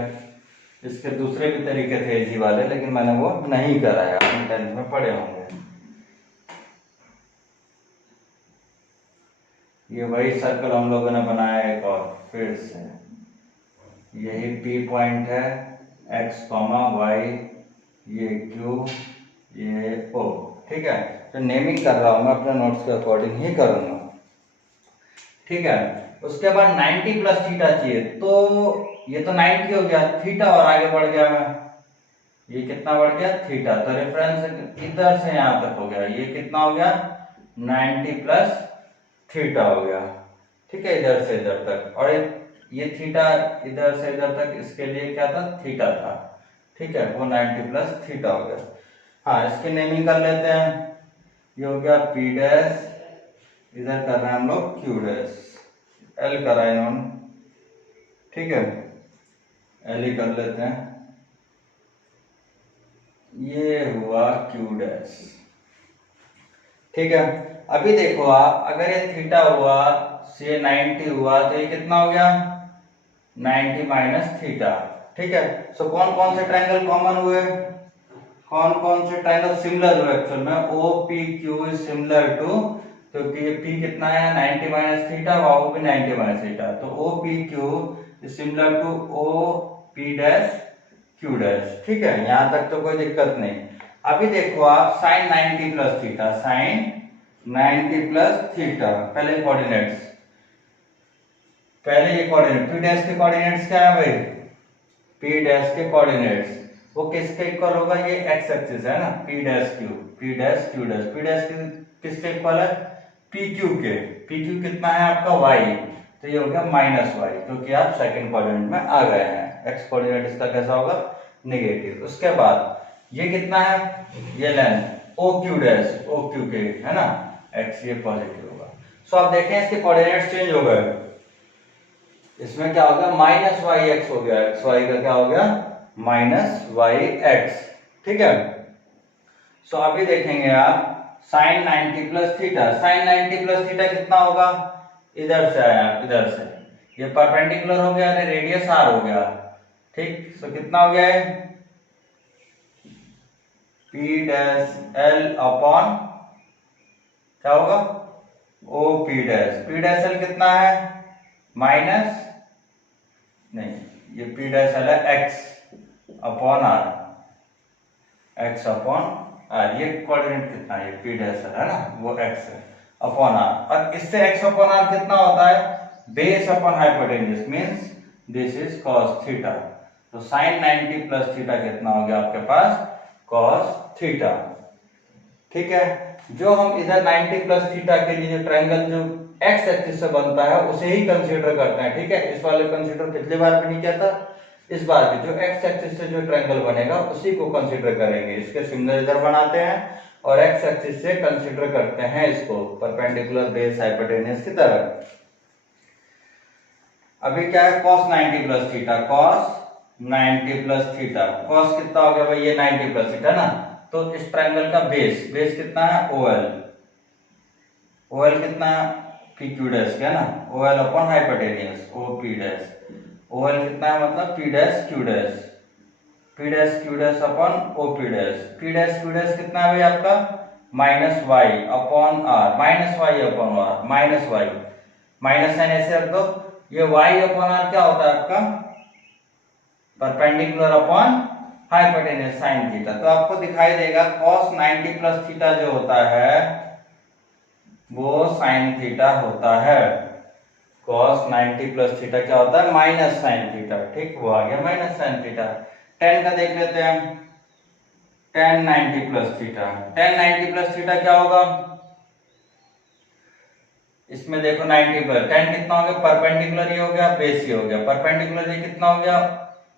इसके दूसरे भी तरीके थे इजी वाले, लेकिन मैंने वो नहीं कराया, अपने 10th में पढ़े होंगे। ये वही सर्कल हम लोगों ने बनाया एक और फिर से, यही P पॉइंट है, x, y, ये Q, ये O। ठीक है, तो नेमिंग कर रहा हूं मैं अपने नोट्स के अकॉर्डिंग ही करूंगा। ठीक है, उसके बाद 90 प्लस थीटा चाहिए, तो ये तो 90 हो गया, थीटा और आगे बढ़ गया मैं, ये कितना बढ़ गया, थीटा, तो रेफरेंस इधर से यहां तक हो गया, ये कितना हो गया, 90 प्लस थीटा हो गया। ठीक है, इधर से इधर तक, और ये थीटा इधर से इधर तक, इसके लिए क्या था, थीटा था। ठीक है, वो 90 प्लस थीटा हो गया। हाँ, इसकी नेमिंग कर लेते हैं, ये हो गया P डैश, इधर कर रहे हैं हम लोग Q डैश, L करा इन्होंने। ठीक है, L ही कर लेते हैं, ये हुआ Q डैश। ठीक है, अभी देखो आप, अगर ये थीटा हुआ, ये 90 हुआ, तो ये कितना हो गया, 90 माइनस थीटा। ठीक है, सो कौन कौन से ट्रायंगल कॉमन हुए, कौन कौन से ट्रायंगल सिमिलर हुए एक्चुअल में, OPQ इज सिमिलर टू, क्योंकि ये P कितना है, 90 माइनस थीटा, वो भी 90 माइनस थीटा, तो OPQ is similar to OP dash Q dash. ठीक है, यहां तक तो कोई दिक्कत नहीं। अभी देखो आप, sine 90 plus theta, sine 90 plus theta, पहले कोऑर्डिनेट्स, पहले ये कोऑर्डिनेट P डैश के कोऑर्डिनेट्स क्या है भाई, P डैश के कोऑर्डिनेट्स वो किसके इक्वल होगा, ये x एक्सिस है ना, P dash Q, P dash Q dash, P dash किसके इक्वल है, PQ के, PQ कितना है आपका y, तो ये हो गया माइनस y, क्योंकि आप सेकंड कोऑर्डिनेट में आ गए हैं, x कोऑर्डिनेट इसका कैसा होगा, नेगेटिव। उसके बाद ये कितना है, ये लेंथ OQ डैश, OQ के है ना, x, ये पॉजिटिव होगा। सो आप देखें इसके कोऑर्डिनेट्स चेंज हो गए, इसमें क्या हो गया, माइनस वाई एक्स हो गया, एक्स वाई का क्या हो गया, माइनस वाई एक्स। ठीक है, सो अभी देखेंगे आप, sine 90 plus theta, sine 90 plus theta कितना होगा, इधर से आया, इधर से ये परपेंडिकुलर हो गया, रेडियस r हो गया। ठीक, सो कितना हो गया है, पी डैश एल अपॉन क्या होगा ओ पी डैश एल कितना है माइनस नहीं, ये पी डैश एल है X upon R, X upon R, ये कोऑर्डिनेट कितना है, ये पी डैश एल है ना, वो एक्स है अपॉन आर, और इससे एक्स अपॉन आर कितना होता है base upon hypotenuse, means this is cos theta. तो साइन 90 प्लस थीटा कितना हो गया आपके पास कॉस थीटा। ठीक है, जो हम इधर 90 प्लस थीटा के लिए जो ट्रायंगल जो एक्स एक्सिस से बनता है उसे ही कंसीडर करते हैं। ठीक है, इस वाले कंसीडर पिछली बार भी नहीं किया था, इस बार भी जो एक्स एक्सिस से जो ट्रायंगल बनेगा उसी को कंसीडर करेंगे। इसके सिंगल इधर बनाते हैं और एक्स एक्सिस से कंसीडर करते हैं इसको परपेंडिकुलर बेस हाइपोटेन्यूज की तरह। अभी क्या है cos 90 plus theta, cos 90 plus theta, cos कितना हो गया भाई ये 90 प्लस थीटा ना, तो इस ट्रायंगल का बेस कितना है OL, OL कितना है PQ डैश क्या ना, OL upon hypotenuse OP dash, OL कितना है मतलब P dash Q dash, P dash Q dash upon OP dash, P dash Q dash कितना है भाई आपका minus Y upon R, minus Y upon R, minus Y, minus sine ऐसे रख दो, ये y अपॉन आर क्या होता है आपका perpendicular upon hypotenuse sine theta. तो आपको दिखाई देगा cos 90 प्लस थीटा जो होता है वो साइन थीटा होता है, cos 90 प्लस थीटा क्या होता है माइनस साइन थीटा। ठीक, वो आ गया माइनस साइन थीटा। tan का देख लेते हैं, tan 90 plus theta, tan 90 plus theta क्या होगा इसमें देखो 90 प्लस tan कितना हो गया परपेंडिकुलर ये हो गया बेस ये हो गया, परपेंडिकुलर ये कितना हो गया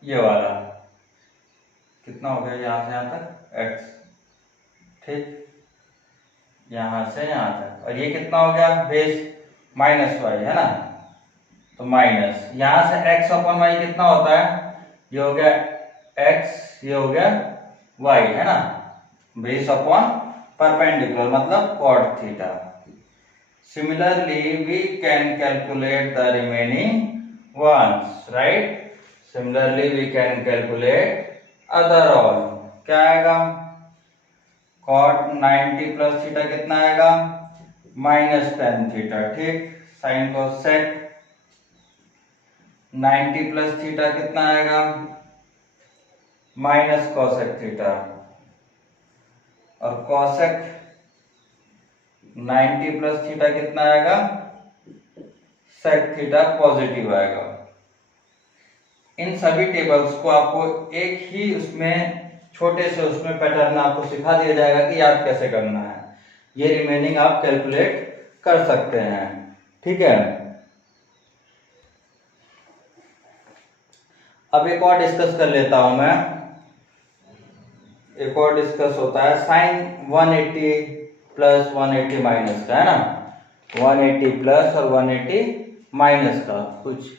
ये वाला कितना हो गया यहां से यहां तक x, ठीक, यहां से यहां तक, और ये कितना हो गया बेस माइनस वाई है ना, तो माइनस यहां से x अपॉन वाई कितना होता है ये हो गया x, ये हो गया y है ना, बेस अपॉन परपेंडिकुलर मतलब cot theta. Similarly, we can calculate the remaining ones, right? Similarly, we can calculate other all. क्या आएगा? Cot 90 प्लस थीटा कितना आएगा? माइनस tan थीटा, ठीक? साइन कोसेक 90 प्लस थीटा कितना आएगा? माइनस कोसेक थीटा, और cosec 90 plus theta कितना आएगा सेक थीटा पॉजिटिव आएगा। इन सभी टेबल्स को आपको एक ही उसमें छोटे से उसमें पैटर्न आपको सिखा दिया जाएगा कि याद कैसे करना है, ये रिमेनिंग आप कैलकुलेट कर सकते हैं। ठीक है, अब एक और डिस्कस कर लेता हूं मैं, एक और डिस्कस होता है साइन 180 प्लस 180 माइनस का है ना, 180 प्लस और 180 माइनस का कुछ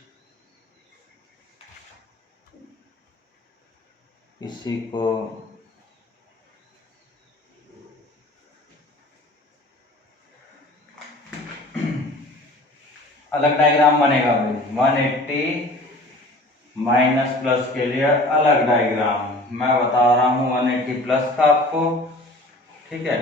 इसी को अलग डायग्राम बनेगा भाई, 180 माइनस प्लस के लिए अलग डायग्राम मैं बता रहा हूं 180 प्लस का आपको। ठीक है,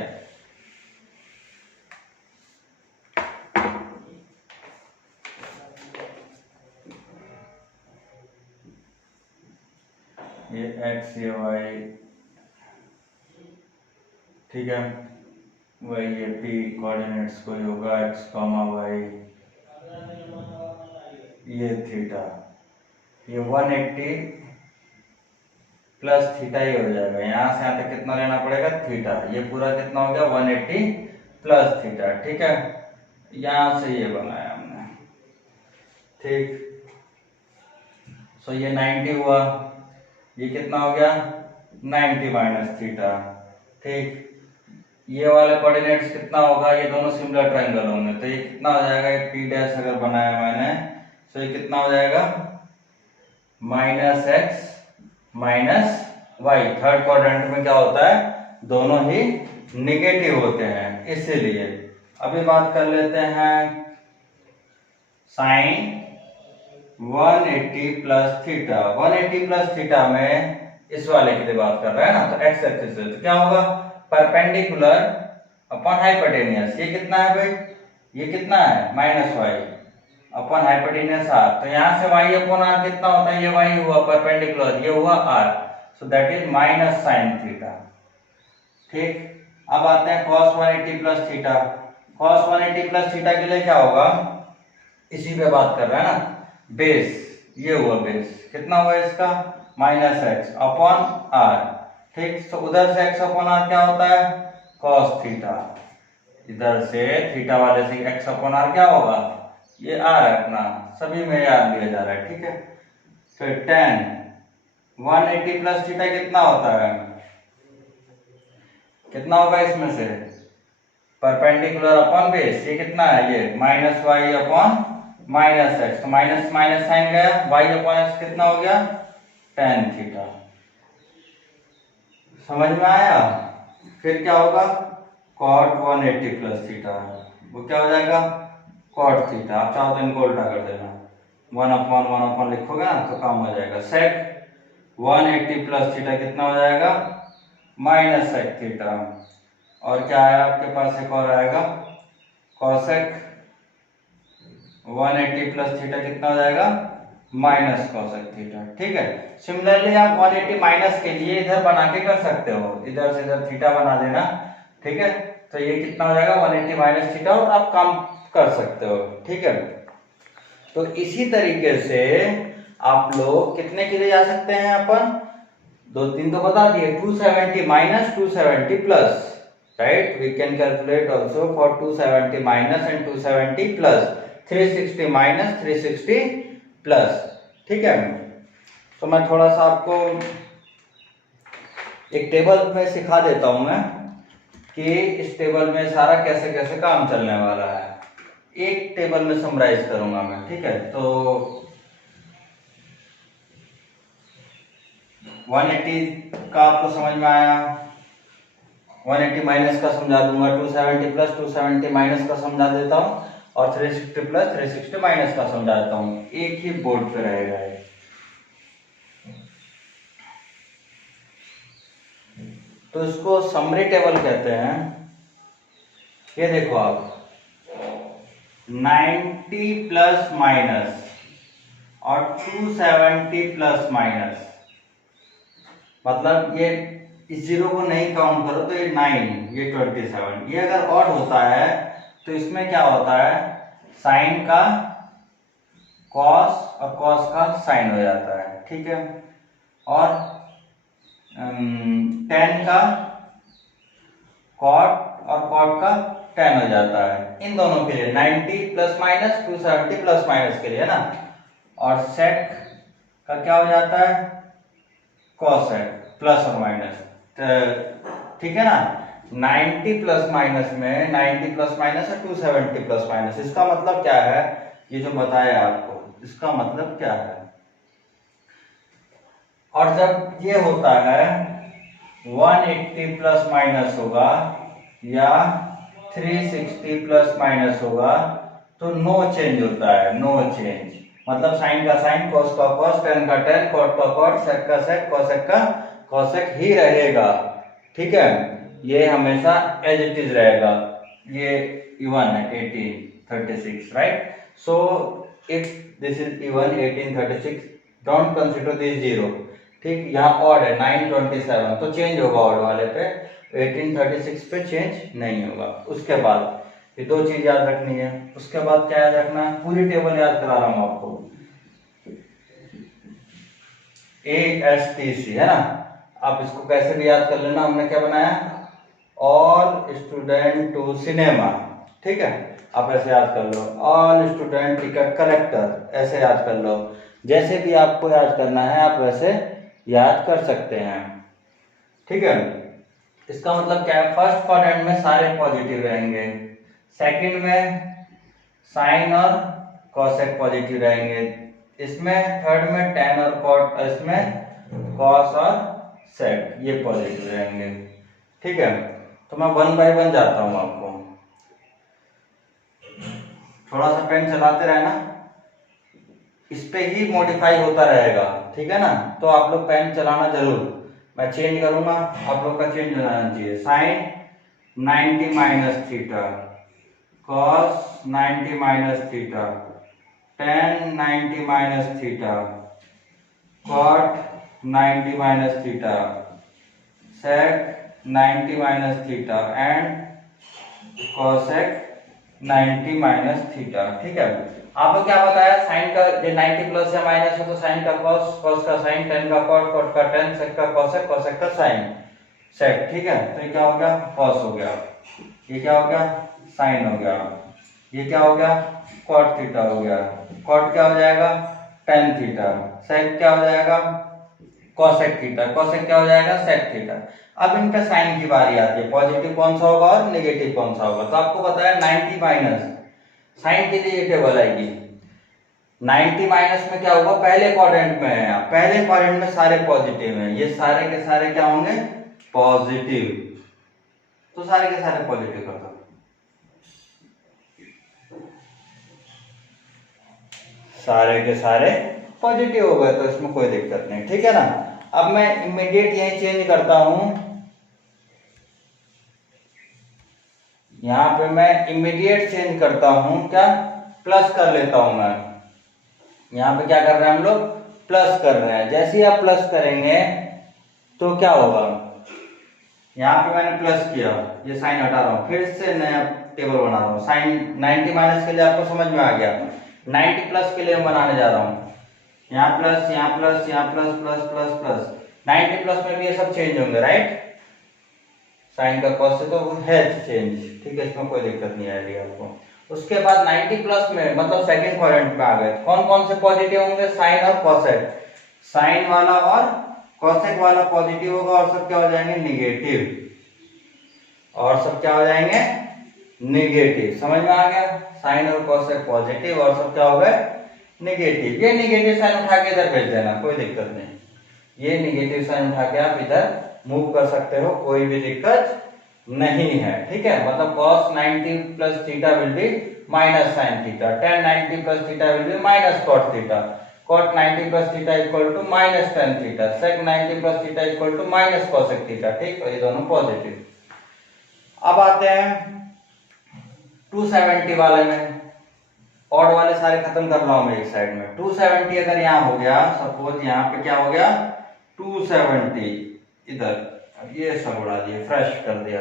ये x ये y, ठीक है, वही ये p कोऑर्डिनेट्स कोई होगा x, y, ये थीटा, ये 180 प्लस थीटा ही हो जाएगा, यहां से यहां तक कितना लेना पड़ेगा थीटा, ये पूरा कितना हो गया 180 प्लस थीटा। ठीक है, यहां से ये बनाया हमने, ठीक, सो ये 90 हुआ, ये कितना हो गया 90 माइनस थीटा। ठीक, ये वाले कोऑर्डिनेट्स कितना होगा, ये दोनों सिमिलर ट्रायंगल होंगे, तो ये कितना हो जाएगा, ये पी डैश अगर बनाया मैंने तो ये कितना हो जाएगा minus X minus Y. Third quadrant में क्या होता है दोनों ही निगेटिव होते हैं, इसीलिए। अभी बात कर लेते हैं sine 180 plus theta. 180 plus theta में इस वाले की बात कर रहा है ना, तो एक्स एक्सिस है तो क्या होगा, परपेंडिकुलर अपॉन हाइपोटेनियस। ये कितना है भाई, ये कितना है minus Y upon hypotenuse R. तो यहाँ से वाई अपॉन आर कितना होता है, ये वाई हुआ परपेंडिकुलर, ये हुआ R, so that is minus sine theta. ठीक, अब आते हैं cos 180 plus theta. cos 180 plus theta के लिए क्या होगा, इसी पे बात कर रहे हैं ना, बेस, ये हुआ बेस, कितना हुआ इसका माइनस एक्स अपॉन आर। ठीक, तो उधर से एक्स अपॉन आर क्या होता है cos थीटा, इधर से थीटा वाले से एक्स अपॉन आर क्या होगा, ये आर है अपना, सभी में याद लिया जा रहा है। ठीक है, फिर tan 180 प्लस थीटा कितना होता है, कितना होगा इसमें से परपेंडिकुलर अपॉन बेस, ये कितना है, ये minus Y upon minus X, तो माइनस माइनस साइन गया, वाई अपॉन एक्स कितना हो गया tan थीटा। समझ में आया। फिर क्या होगा cot 180 प्लस थीटा, वो क्या हो जाएगा cot थीटा। आप चाहो तो इनको उल्टा कर देना, 1/1 लिखोगे ना तो काम हो जाएगा। sec 180 प्लस थीटा कितना हो जाएगा माइनस sec थीटा। और क्या आया आपके पास, एक और आएगा cosec 180 प्लस थीटा कितना हो जाएगा माइनस cosec थीटा। ठीक है, सिमिलरली आप 180 माइनस के लिए इधर बना के कर सकते हो, इधर से इधर थीटा बना देना। ठीक है, तो ये कितना हो जाएगा 180 माइनस थीटा, और आप काम कर सकते हो। ठीक है, तो इसी तरीके से आप लोग कितने के लिए जा सकते हैं, अपन दो तीन तो बता दिए, 270 minus 270 plus, right, we can calculate also for 270 minus and 270 plus, 360 minus 360 plus. ठीक है, तो मैं थोड़ा सा आपको एक टेबल में सिखा देता हूं मैं कि इस टेबल में सारा कैसे कैसे काम चलने वाला है, एक टेबल में समराइज करूंगा मैं। ठीक है, तो 180 का आपको समझ में आया, 180 माइनस का समझा दूंगा, 270 प्लस 270 माइनस का समझा देता हूँ, और 360 प्लस 360 माइनस का समझा देता हूँ, एक ही बोर्ड पे रहेगा ये। तो इसको समरी टेबल कहते हैं। ये देखो आप 90 प्लस माइनस और 270 प्लस माइनस, मतलब ये इस जीरो को नहीं काउंट करो तो ये 9, ये 27, ये अगर ऑड होता है तो इसमें क्या होता है साइन का कॉस और कॉस का साइन हो जाता है। ठीक है, और टेन का कॉट और कॉट का टेन हो जाता है, इन दोनों के लिए 90 प्लस माइनस 270 प्लस माइनस के लिए ना। और सेक का क्या हो जाता है कॉसेक प्लस और माइनस। ठीक है ना, 90 प्लस माइनस में 90 प्लस माइनस है 270 प्लस माइनस, इसका मतलब क्या है, ये जो बताया आपको इसका मतलब क्या है। और जब ये होता है 180 प्लस माइनस होगा या 360 प्लस माइनस होगा तो नो चेंज होता है, नो चेंज, मतलब साइन का साइन, कॉस का कॉस, टेन का टेन, कॉट का कॉट, सेक का सेक, कॉसेक का कॉसेक ही रहेगा। ठीक है, ये हमेशा एज इट इज रहेगा। ये इवन है 1836, right, so if this is even 1836 don't consider this zero. ठीक, यहाँ ऑड है 927 तो चेंज होगा ऑड वाले पे, 1836 पे चेंज नहीं होगा। उसके बाद ये दो चीज याद रखनी है, उसके बाद क्या याद रखना है, पूरी टेबल याद करा रहा हूं आपको। ASTC है ना, आप इसको कैसे भी याद कर लेना, हमने क्या बनाया ऑल स्टूडेंट टू सिनेमा। ठीक है, आप ऐसे याद कर लो, ऑल स्टूडेंट टिकट कलेक्टर, ऐसे याद कर लो, जैसे भी आपको याद करना है आप वैसे याद कर सकते हैं। ठीक है, इसका मतलब क्या है, फर्स्ट क्वाड्रेंट में सारे पॉजिटिव रहेंगे, सेकंड में साइन और कॉसेक पॉजिटिव रहेंगे, इसमें थर्ड में टेन और कॉट, इसमें कॉस और सेक ये पॉजिटिव रहेंगे। ठीक है, तो मैं 1 बाय 1 जाता हूं, आपको थोड़ा सा पेन चलाते रहना, इस पे ही मॉडिफाई होता रहेगा। ठीक है ना, तो आप लोग पेन चलाना जरूर। मैं चेंज करूंगा, आप लोग का चेंज हो जाना चाहिए। Sine 90 minus theta, cos 90 minus theta, tan 90 minus theta, cot 90 minus theta, sec 90 minus theta and cosec 90 minus theta. ठीक है, आपको क्या बताया, साइन का ये 90 प्लस या माइनस है तो साइन का कॉस, कॉस का साइन, टेन का कॉट, कॉट का टेन, सेक का कॉसेक, कॉसेक का साइन, सेक। ठीक है, तो ये क्या हो गया, कॉस हो गया, ये क्या हो गया, साइन हो गया, ये क्या हो गया, कॉट थीटा हो गया, कॉट क्या हो जाएगा, टेन थीटा, सेक क्या हो जाएगा, कॉसेक थीटा, कॉसेक क्या हो जाएगा, सेक थीटा। अब इन पे साइन की बारी आती है, पॉजिटिव कौन सा होगा और नेगेटिव कौन सा होगा। तो आपको बताया 90 माइनस, साइन के लिए ये टेबल आएगी। 90 माइनस में क्या होगा, पहले क्वाड्रेंट में है, पहले क्वाड्रेंट में सारे पॉजिटिव हैं, ये सारे के सारे क्या होंगे, पॉजिटिव, तो सारे के सारे पॉजिटिव कर दो, सारे के सारे पॉजिटिव हो गए तो इसमें कोई दिक्कत नहीं। ठीक है ना, अब मैं इमीडिएट यही चेंज करता हूं, यहां पे मैं इमीडिएट चेंज करता हूं, क्या, प्लस कर लेता हूं मैं। यहां पे क्या कर रहे हैं हम लोग, प्लस कर रहे हैं। जैसे ही आप प्लस करेंगे तो क्या होगा, यहां पे मैंने प्लस किया, ये साइन हटा रहा हूं, फिर से नया टेबल बना रहा हूं। साइन 90 माइनस के लिए आपको समझ में आ गया, 90 प्लस के लिए मैं बनाने जा रहा हूं, यहाँ प्लस, यहाँ प्लस, यहाँ plus, plus plus plus, 90 plus में भी ये सब चेंज होंगे, राइट, साइन का कॉस से तो है चेंज। ठीक है, इसमें कोई दिक्कत नहीं आएगी आपको। उसके बाद 90 प्लस में मतलब सेकंड क्वाड्रेंट में आ गए, कौन कौन से पॉजिटिव होंगे, साइन और कॉसेक, साइन वाला और कॉसेक वाला पॉजिटिव होगा और सब क्या हो जाएंगे, निगेटिव, और सब क्या हो जाएंगे, निगेटिव। समझ में आ गया, साइन और कॉसेक पॉजिटिव और सब क्या हो गए, निगेटिव। ये निगेटिव साइन उठा के इधर भेज देना, कोई दिक्कत नहीं, ये निगेटिव साइन उठा के आप इधर मूव कर सकते हो, कोई भी दिक्कत नहीं है। ठीक है, मतलब cos 90 plus theta will be minus sine theta, tan 90 plus theta will be minus cot theta, cot 90 plus theta equal to minus tan theta, sec 90 plus theta equal to minus cosec theta. ठीक, और ये दोनों positive. अब आते हैं 270 वाले में, odd वाले सारे खत्म कर रहा हूं मैं एक साइड में। 270 अगर यहाँ हो गया, सपोज यहाँ पे क्या हो गया, 270 इधर, ये सब उड़ा दिया, फ्रेश कर दिया।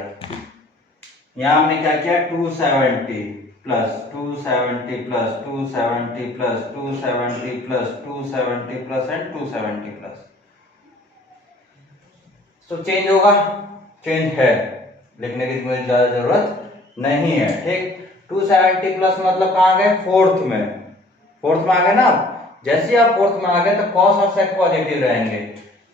यहाँ हमने क्या किया, 270 plus 270 plus 270 plus 270 plus 270 plus and 270 plus, तो चेंज होगा, चेंज है, लिखने की मुझे ज्यादा जरूरत नहीं है। ठीक, 270 प्लस मतलब कहाँ गए, फोर्थ में, फोर्थ में आ गए ना। जैसे ही आप फोर्थ में आ गए तो कॉस और सेक पॉजिटिव रहेंगे,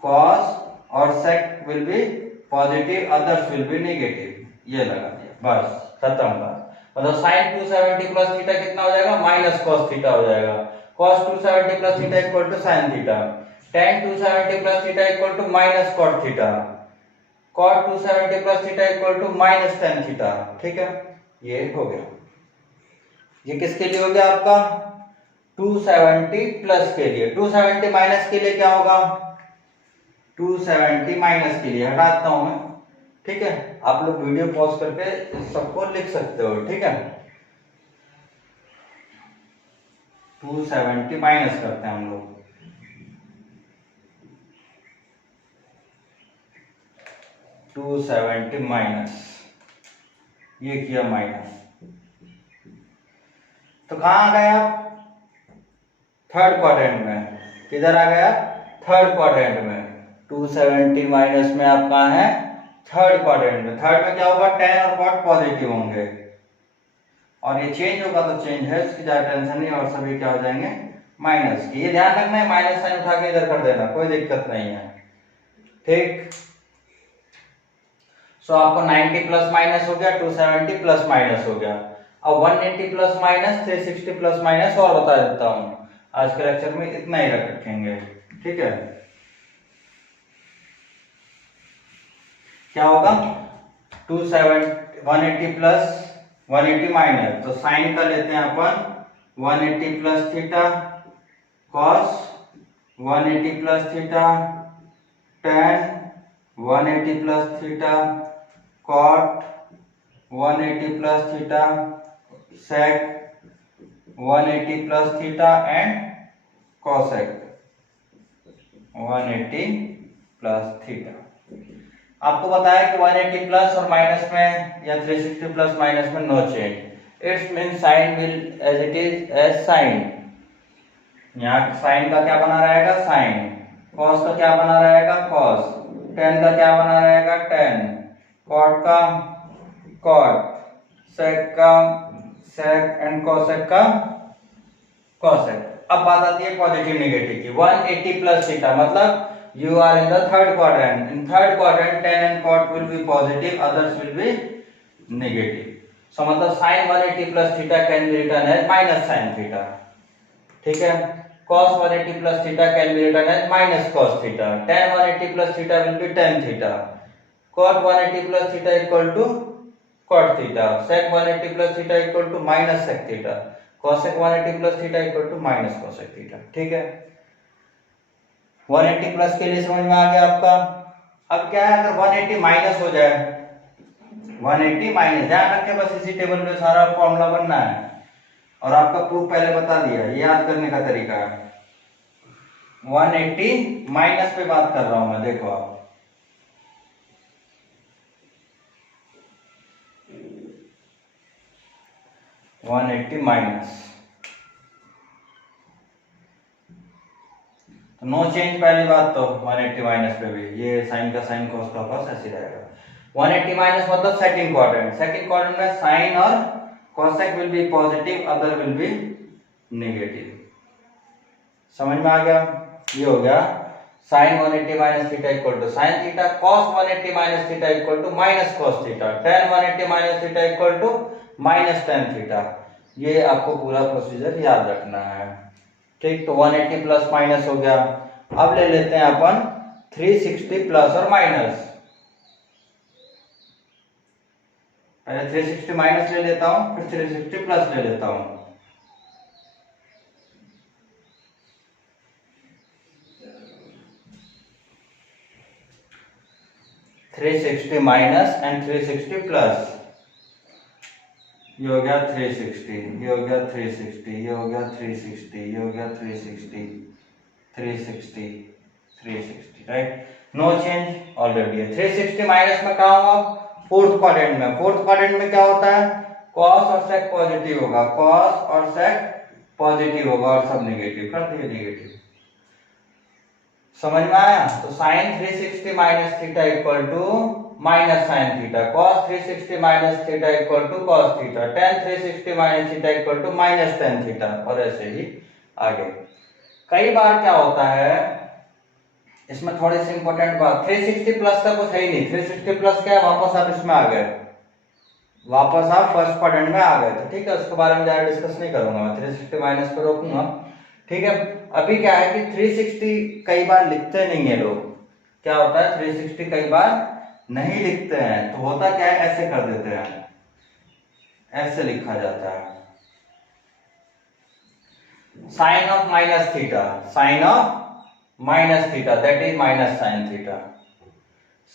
कॉस और sec will be positive, others will be negative, ये लगा दिया, बस खत्म बात। मतलब साइन 270 प्लस थीटा कितना हो जाएगा, माइनस कॉस थीटा हो जाएगा, cos 270 plus theta equal to sine theta, tan 270 plus theta equal to minus cot theta, cot 270 plus theta equal to minus tan theta. ठीक है, ये हो गया। ये किसके लिए हो गया आपका, 270 प्लस के लिए। 270 माइनस के लिए क्या होगा, 270 माइनस के लिए हटा देता हूं मैं। ठीक है, आप लोग वीडियो पॉज करके सबको लिख सकते हो। ठीक है, 270 माइनस करते हैं हम लोग, 270 माइनस, ये किया माइनस, तो कहां आ गए आप, थर्ड क्वाड्रेंट में। किधर आ गया, थर्ड क्वाड्रेंट में। 270 माइनस में आप कहां है, थर्ड क्वाड्रेंट में। थर्ड में क्या होगा, tan और cot पॉजिटिव होंगे, और ये चेंज होगा तो चेंज है, इसकी ज्यादा टेंशन नहीं, और सभी क्या हो जाएंगे, माइनस की। ये ध्यान रखना है, माइनस साइन उठा के इधर कर देना, कोई दिक्कत नहीं है। ठीक, सो आपको 90 प्लस माइनस हो गया, 270 प्लस माइनस हो गया। अब 180 प्लस माइनस, 360 प्लस माइनस और बता देता हूं, आज के लेक्चर में इतना ही रख रखेंगे। ठीक है, क्या होगा, 180 प्लस 180 माइनस, तो साइन का लेते हैं अपन 180 plus theta, cos 180 plus theta, tan 180 plus theta cot 180 plus theta sec 180 plus theta and cosec 180 plus theta. आपको बताया कि 180 प्लस और माइनस में या 360 प्लस माइनस में no change. It's mean sine will as it is as sine. यहाँ sine का क्या बना रहेगा साइन, कॉस का क्या बना रहेगा कॉस, टेन का क्या बना रहेगा टेन, कॉट का कॉट, सेक का सेक एंड कॉसेक का कॉसेक। अब बात आती है पॉजिटिव नेगेटिव की। 180 प्लस थीटा मतलब you are in the third quadrant. In third quadrant tan and cot will be positive, others will be negative. So मतलब sin 180 plus theta can be written as minus sin theta. ठीक है, cos 180 plus theta can be written as minus cos theta. Tan 180 plus theta will be tan theta. Cot 180 plus theta equal to cot theta. Sec 180 plus theta equal to minus sec theta. Cosec 180 plus theta equal to minus cosec theta. ठीक है, 180 plus के लिए समझ में आ गया आपका। अब क्या है अगर 180 माइनस हो जाए, 180 माइनस, ध्यान रखें बस इसी टेबल पे सारा फॉर्मूला बनना है और आपका प्रूफ पहले बता दिया, ये याद करने का तरीका है। 180 माइनस पे बात कर रहा हूं मैं, देखो आप 180 माइनस, तो नो चेंज पहली बात तो 180 माइनस पे भी ये साइन का साइन कॉस का कॉस ऐसे रहेगा। 180 माइनस मतलब सेकंड क्वाड्रेंट, सेकंड क्वाड्रेंट में साइन और cosec will be positive, other will be negative. समझ में आ गया, ये हो गया sine 180 minus theta equal to sine theta, cos 180 minus theta equal to minus cos theta, tan 180 minus theta equal to minus tan theta. ये आपको पूरा प्रोसीजर याद रखना है। ठीक, तो 180 प्लस माइनस हो गया। अब ले लेते हैं अपन 360 प्लस और माइनस। पहले 360 माइनस ले लेता हूं, फिर 360 प्लस ले लेता हूं। $360 माइनस एंड 360 प्लस, ये हो गया 360, ये हो गया 360, ये हो गया 360, ये हो गया 360, 360, 360, राइट, नो चेंज ऑलरेडी है। 360 माइनस में कहा हूं आप फोर्थ क्वाड्रेंट में, फोर्थ क्वाड्रेंट में क्या होता है कॉस और सेक पॉजिटिव होगा, कॉस और सेक पॉजिटिव होगा और सब नेगेटिव कर दिए नेगेटिव। समझ में आया, तो sine 360 minus theta equal to minus sine theta, cos 360 minus theta equal to cos theta, tan 360 minus theta equal to minus tan theta, और ऐसे ही आगे। कई बार क्या होता है इसमें थोड़ी सी इंपॉर्टेंट बात, 360 प्लस का कुछ है ही नहीं, 360 प्लस क्या है वापस आप इसमें आ गए, वापस आप फर्स्ट क्वाड्रेंट में आ गए, तो ठीक है उसके बारे में ज्यादा डिस्कस नहीं करूंगा मैं, 360 माइनस पे रोकूंगा। ठीक है, अभी क्या है कि 360 कई बार लिखते नहीं है लोग, क्या होता है 360 कई बार नहीं लिखते हैं, तो होता क्या है ऐसे कर देते हैं, ऐसे लिखा जाता है sine of minus theta, sine of minus theta that is minus sine theta,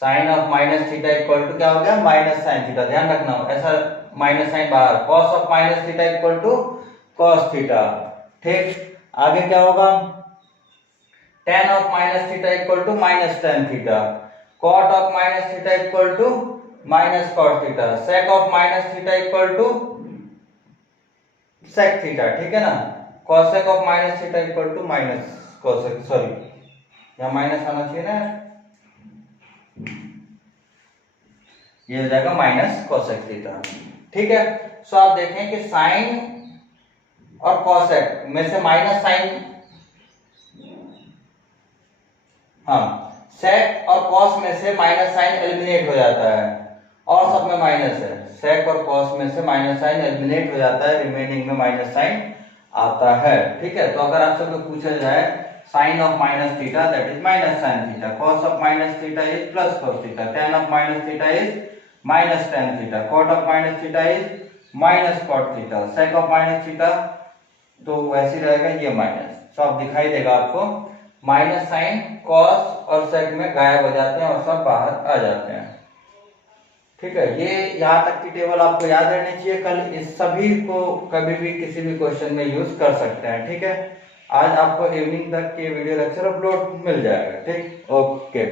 sine of minus theta equal to क्या हो गया माइनस साइन थीटा, ध्यान रखना ऐसा माइनस साइन बाहर, cos of minus theta equal to cos theta. ठीक, आगे क्या होगा tan of minus theta equal to minus tan theta, cot of minus theta equal to minus cot theta, sec of minus theta equal to sec theta, ठीक है ना, cosec of minus theta equal to minus cosec, sorry यहाँ minus आना चाहिए ना, ये हो जाएगा माइनस cosec थीटा। ठीक है, सो आप देखें कि साइन और cosec में से माइनस साइन, हाँ sec और cos में से माइनस साइन एलिमिनेट हो जाता है और सब में माइनस है, sec और cos में से माइनस साइन एलिमिनेट हो जाता है, रिमेनिंग में माइनस साइन आता है। ठीक है, तो अगर आपसे कोई पूछा जाए sine of minus theta that is minus sine theta, cos of minus theta is plus cos theta, tan of minus theta is minus tan theta, cot of minus theta is minus cot theta, sec of minus theta तो वैसे रहेगा ये minus, तो आप दिखाई देगा आपको minus sine cos और सेक में गायब हो जाते हैं और सब बाहर आ जाते हैं। ठीक है, ये यहाँ तक की टेबल आपको याद रहनी चाहिए। कल इस सभी को कभी भी किसी भी क्वेश्चन में यूज कर सकते हैं। ठीक है, आज आपको इवनिंग तक के वीडियो लेक्चर अपलोड मिल जाएगा। ठीक, ओके।